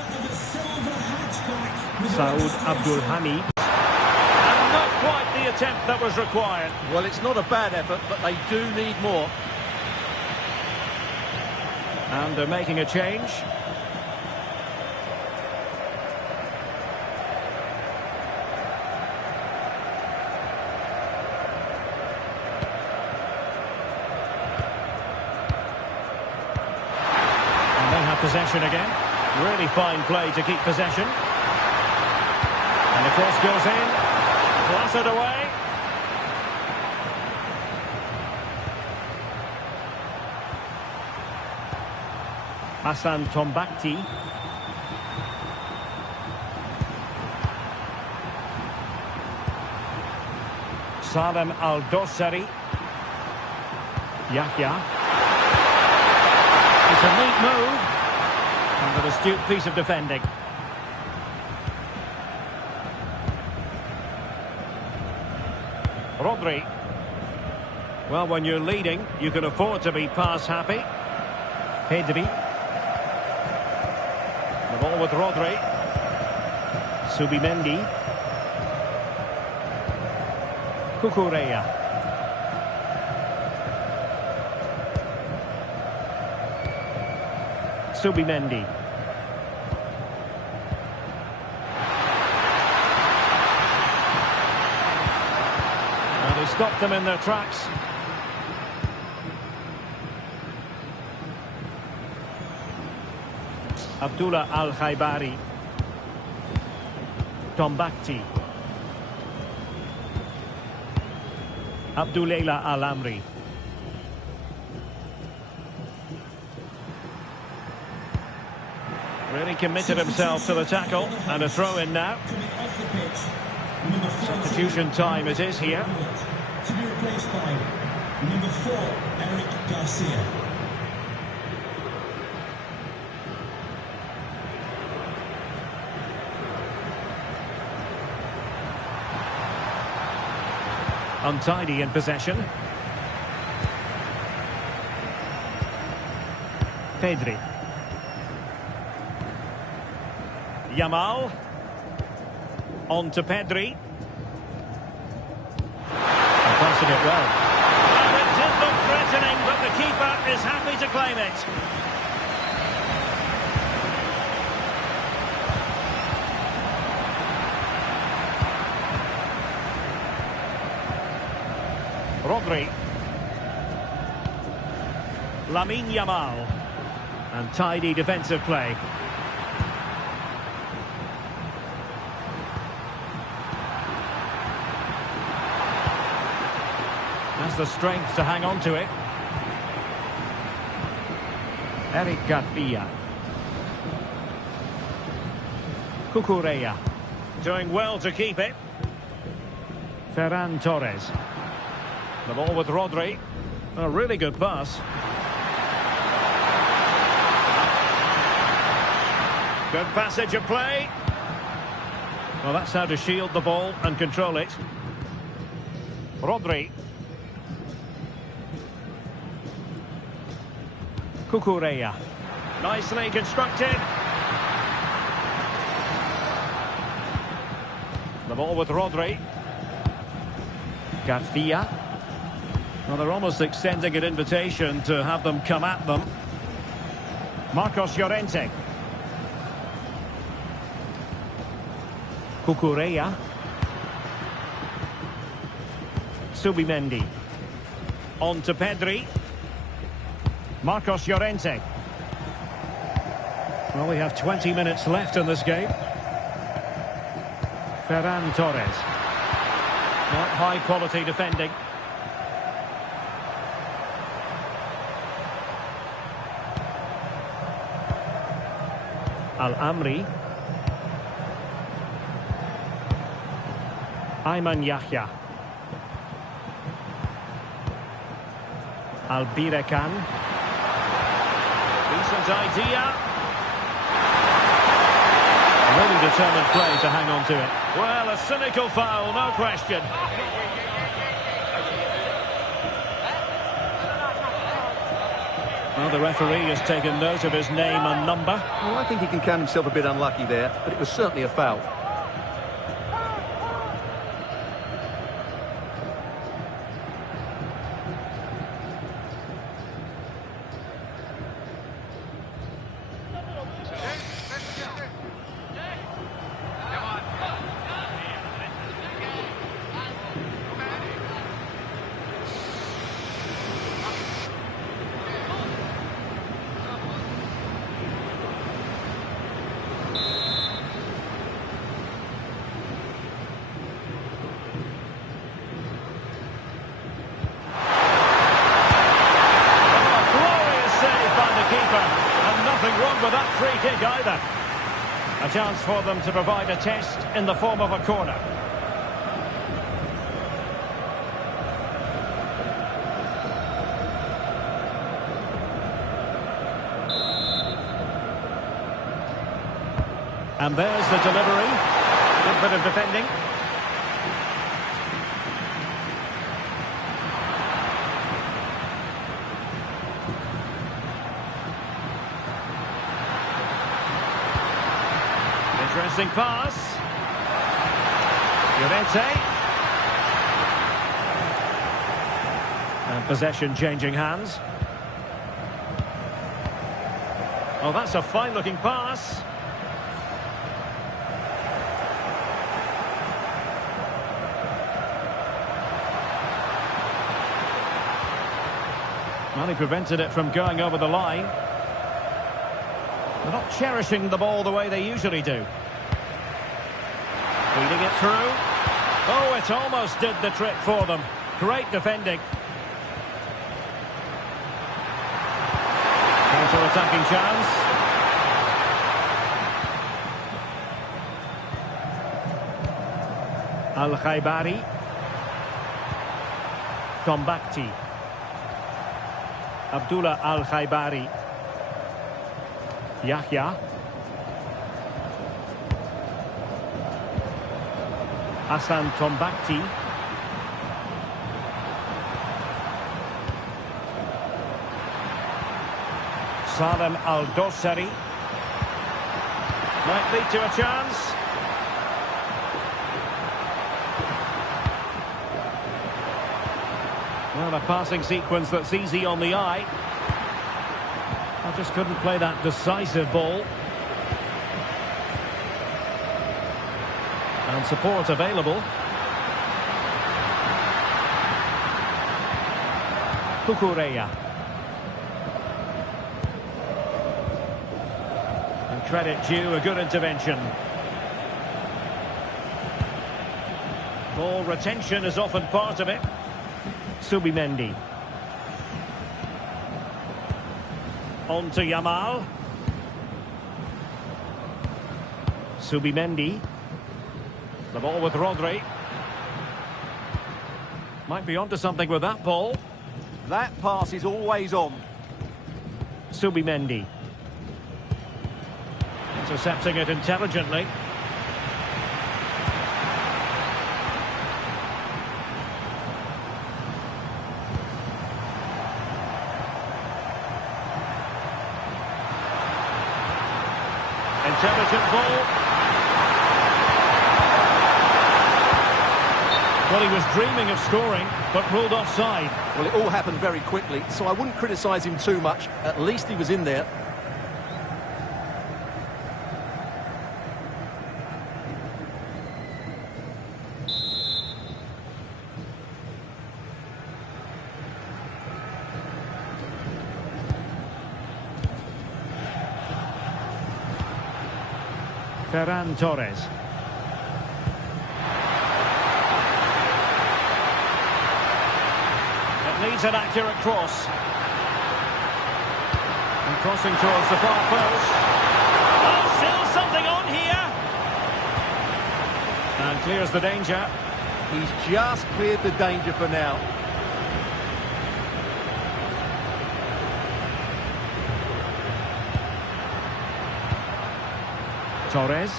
Saud Abdul Hamid. quite the attempt that was required. Well, it's not a bad effort, but they do need more. And they're making a change. And they have possession again. Really fine play to keep possession. And the cross goes in. Clattered away. Hassan Tombakti. Salem Al-Dossari. Yahya. It's a neat move. And an astute piece of defending. Rodri. Well, when you're leading, you can afford to be pass happy. Pedri. The ball with Rodri. Subimendi. Cucurella. Subimendi. And they stopped them in their tracks. Abdullah Al-Khaibari. Tombakti. Abdullah Al-Amri. Really committed himself to the tackle. And a throw in now. Substitution time it is here. To be replaced by number 4, Eric Garcia. Untidy in possession. Pedri. Yamal. On to Pedri. And passing it well. And it did look threatening, but the keeper is happy to claim it. Rodri. Lamine Yamal. And tidy defensive play. Has the strength to hang on to it. Eric Garcia. Cucurella. Doing well to keep it. Ferran Torres. The ball with Rodri. A really good pass. Good passage of play. Well, that's how to shield the ball and control it. Rodri. Cucurella. Nicely constructed. The ball with Rodri. Garcia. Well, they're almost extending an invitation to have them come at them. Marcos Llorente. Cucurella. Subimendi. On to Pedri. Marcos Llorente. Well, we have 20 minutes left in this game. Ferran Torres. Not high quality defending. Al-Amri. Ayman Yahya. Al-Birekan. Decent idea. Really determined play to hang on to it. Well, a cynical foul, no question. Well, the referee has taken note of his name and number. Well, I think he can count himself a bit unlucky there, but it was certainly a foul. chance for them to provide a test in the form of a corner. And there's the delivery. Good bit of defending. Interesting pass. Llorente. And possession changing hands. Oh, that's a fine-looking pass. Well, he prevented it from going over the line. They're not cherishing the ball the way they usually do. Feeding it through. Oh, it almost did the trick for them. Great defending. Counter-attacking chance. Al-Khaibari. Tombakti. Abdullah Al-Khaibari. Yahya. Hassan Tombakti. Salem Al-Dossari. Might lead to a chance. Well, a passing sequence that's easy on the eye. I just couldn't play that decisive ball. And support available. Kukureya. And credit due, a good intervention. Ball retention is often part of it. Subimendi. On to Yamal. Subimendi. The ball with Rodri. Might be onto something with that ball. That pass is always on. Subimendi. Intercepting it intelligently. Intelligent ball. Well, he was dreaming of scoring, but ruled offside. Well, it all happened very quickly, so I wouldn't criticise him too much. At least he was in there. Ferran Torres. It needs an accurate cross. And crossing towards the far post. Oh, still something on here. And clears the danger. He's just cleared the danger for now. Torres.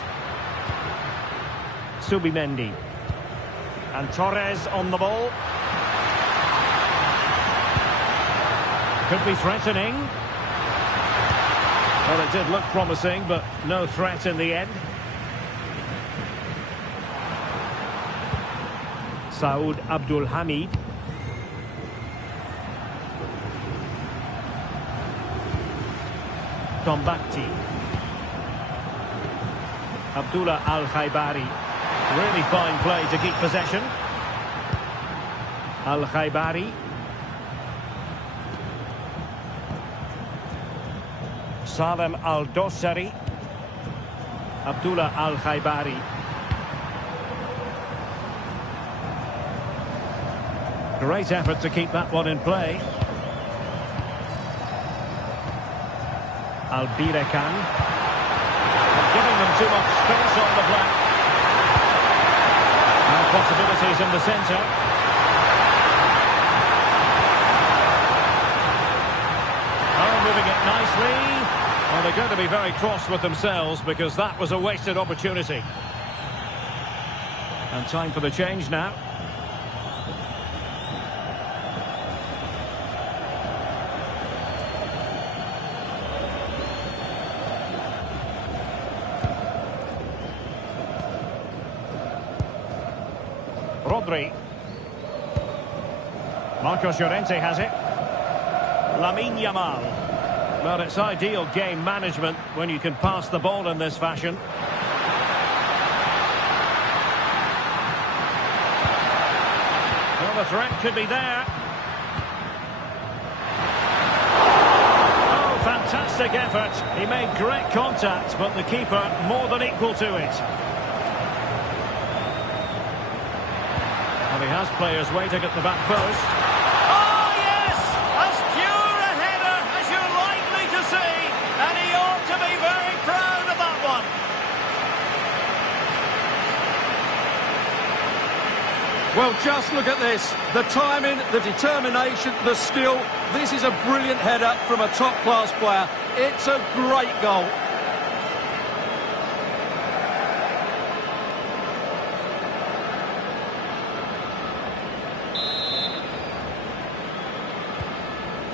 Subimendi. And Torres on the ball. Could be threatening. Well, it did look promising, but no threat in the end. Saud Abdul Hamid. Tombakti. Abdullah Al-Khaibari. Really fine play to keep possession. Al-Khaibari. Salem Al-Dossari. Abdullah Al-Khaibari. Great effort to keep that one in play. Al-Birekan. giving them too much space on the flank. Now possibilities in the centre. Oh, moving it nicely. Well, they're going to be very cross with themselves because that was a wasted opportunity. And time for the change now. Rodri. Marcos Llorente has it. Lamine Yamal. Well, it's ideal game management when you can pass the ball in this fashion. Well, the threat could be there. Oh, fantastic effort. He made great contact, but the keeper more than equal to it. Well, he has players waiting at the back post. Oh, yes! As pure a header as you're likely to see, and he ought to be very proud of that one. Well, just look at this. The timing, the determination, the skill. This is a brilliant header from a top-class player. It's a great goal.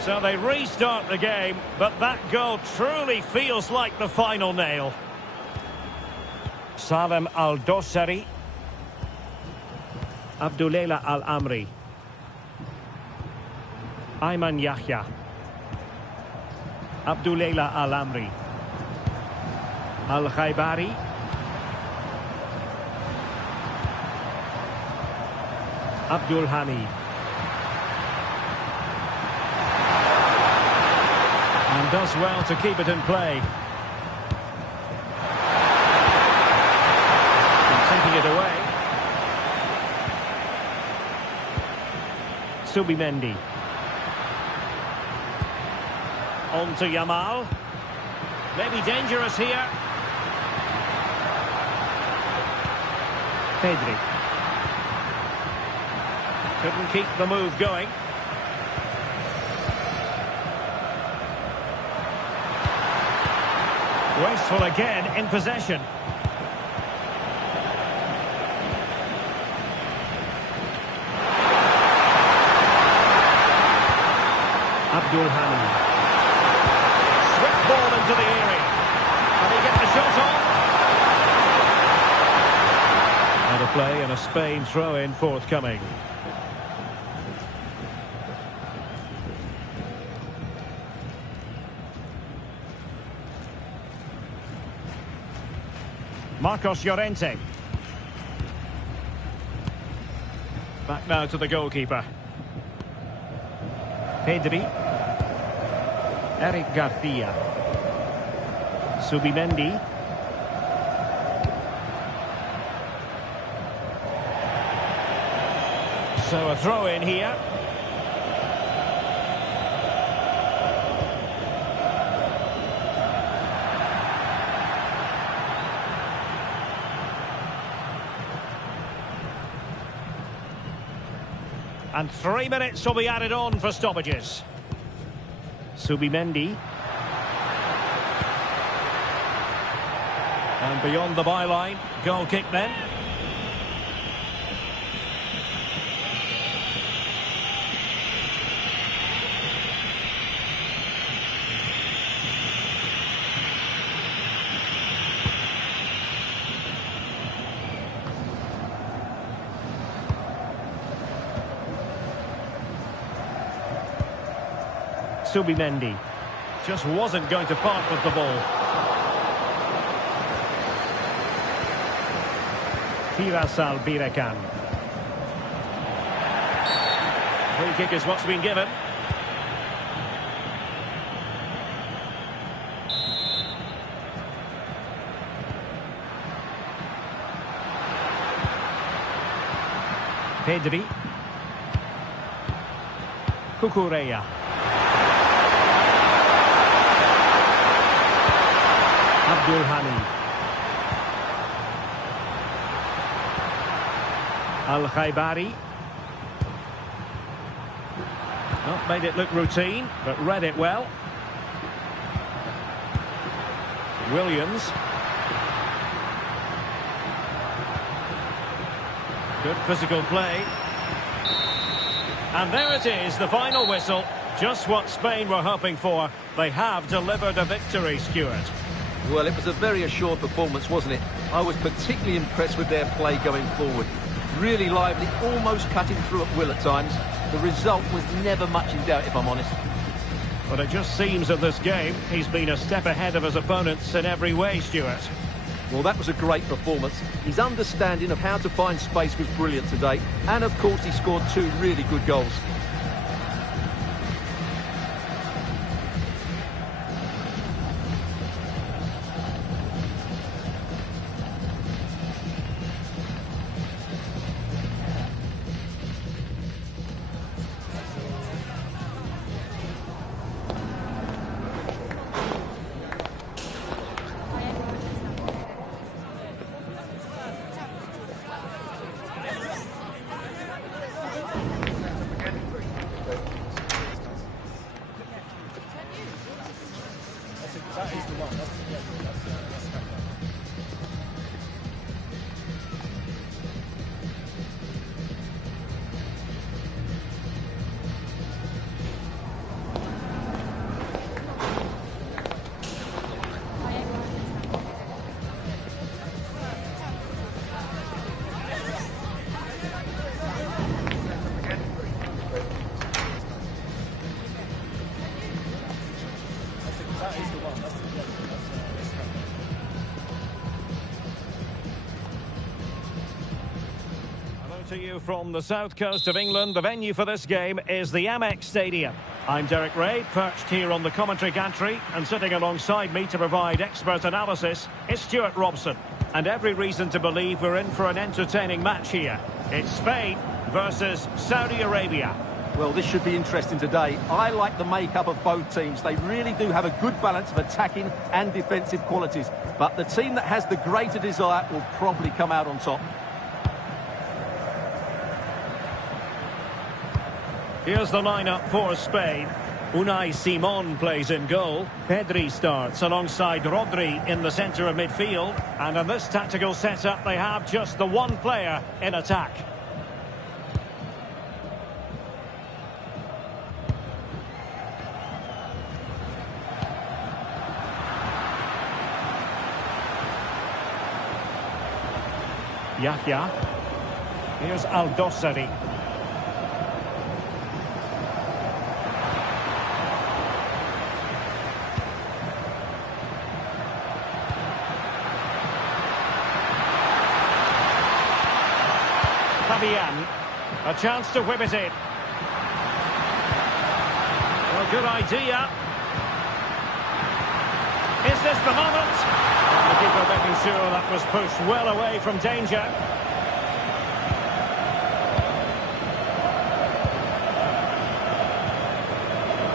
So they restart the game, but that goal truly feels like the final nail. Salem Al-Dossari. Abdullela Al-Amri. Ayman Yahya. Abdullela Al-Amri. Al-Khaibari. Abdul Hamid. And does well to keep it in play. And taking it away. Subimendi. On to Yamal. Maybe dangerous here. Pedri. Couldn't keep the move going. Wasteful again in possession. Abdul Hamid. Swift ball into the area. Can he get the shot off? Out of play and a Spain throw-in forthcoming. Marcos Llorente. Back now to the goalkeeper. Pedri. Eric Garcia. Subimendi. So a throw in here. And 3 minutes will be added on for stoppages. Subimendi. And beyond the byline, goal kick then. Subimendi just wasn't going to part with the ball. Firasal Birekan. Free kick is what's been given. Pedri. Cucurella. Abdul Hamid. Al-Khaibari. Not made it look routine, but read it well. Williams. Good physical play. And there it is, the final whistle. Just what Spain were hoping for. They have delivered a victory, Stuart. Well, it was a very assured performance, wasn't it? I was particularly impressed with their play going forward. Really lively, almost cutting through at will at times. The result was never much in doubt, if I'm honest. But it just seems in this game, he's been a step ahead of his opponents in every way, Stuart. Well, that was a great performance. His understanding of how to find space was brilliant today. And, of course, he scored 2 really good goals. To you from the south coast of England, the venue for this game is the Amex Stadium. I'm Derek Ray, perched here on the commentary gantry, and sitting alongside me to provide expert analysis is Stuart Robson. And every reason to believe we're in for an entertaining match here. It's Spain versus Saudi Arabia. Well, this should be interesting today. I like the makeup of both teams. They really do have a good balance of attacking and defensive qualities. But the team that has the greater desire will probably come out on top. Here's the lineup for Spain. Unai Simon plays in goal. Pedri starts alongside Rodri in the centre of midfield. And in this tactical setup, they have just the one player in attack. Yahya. Here's Al-Dossari. Fabian, a chance to whip it in. Well, good idea. Is this the moment? The keeper making sure that was pushed well away from danger.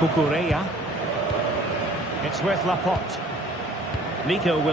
Cucurella. It's with Laporte. Nico will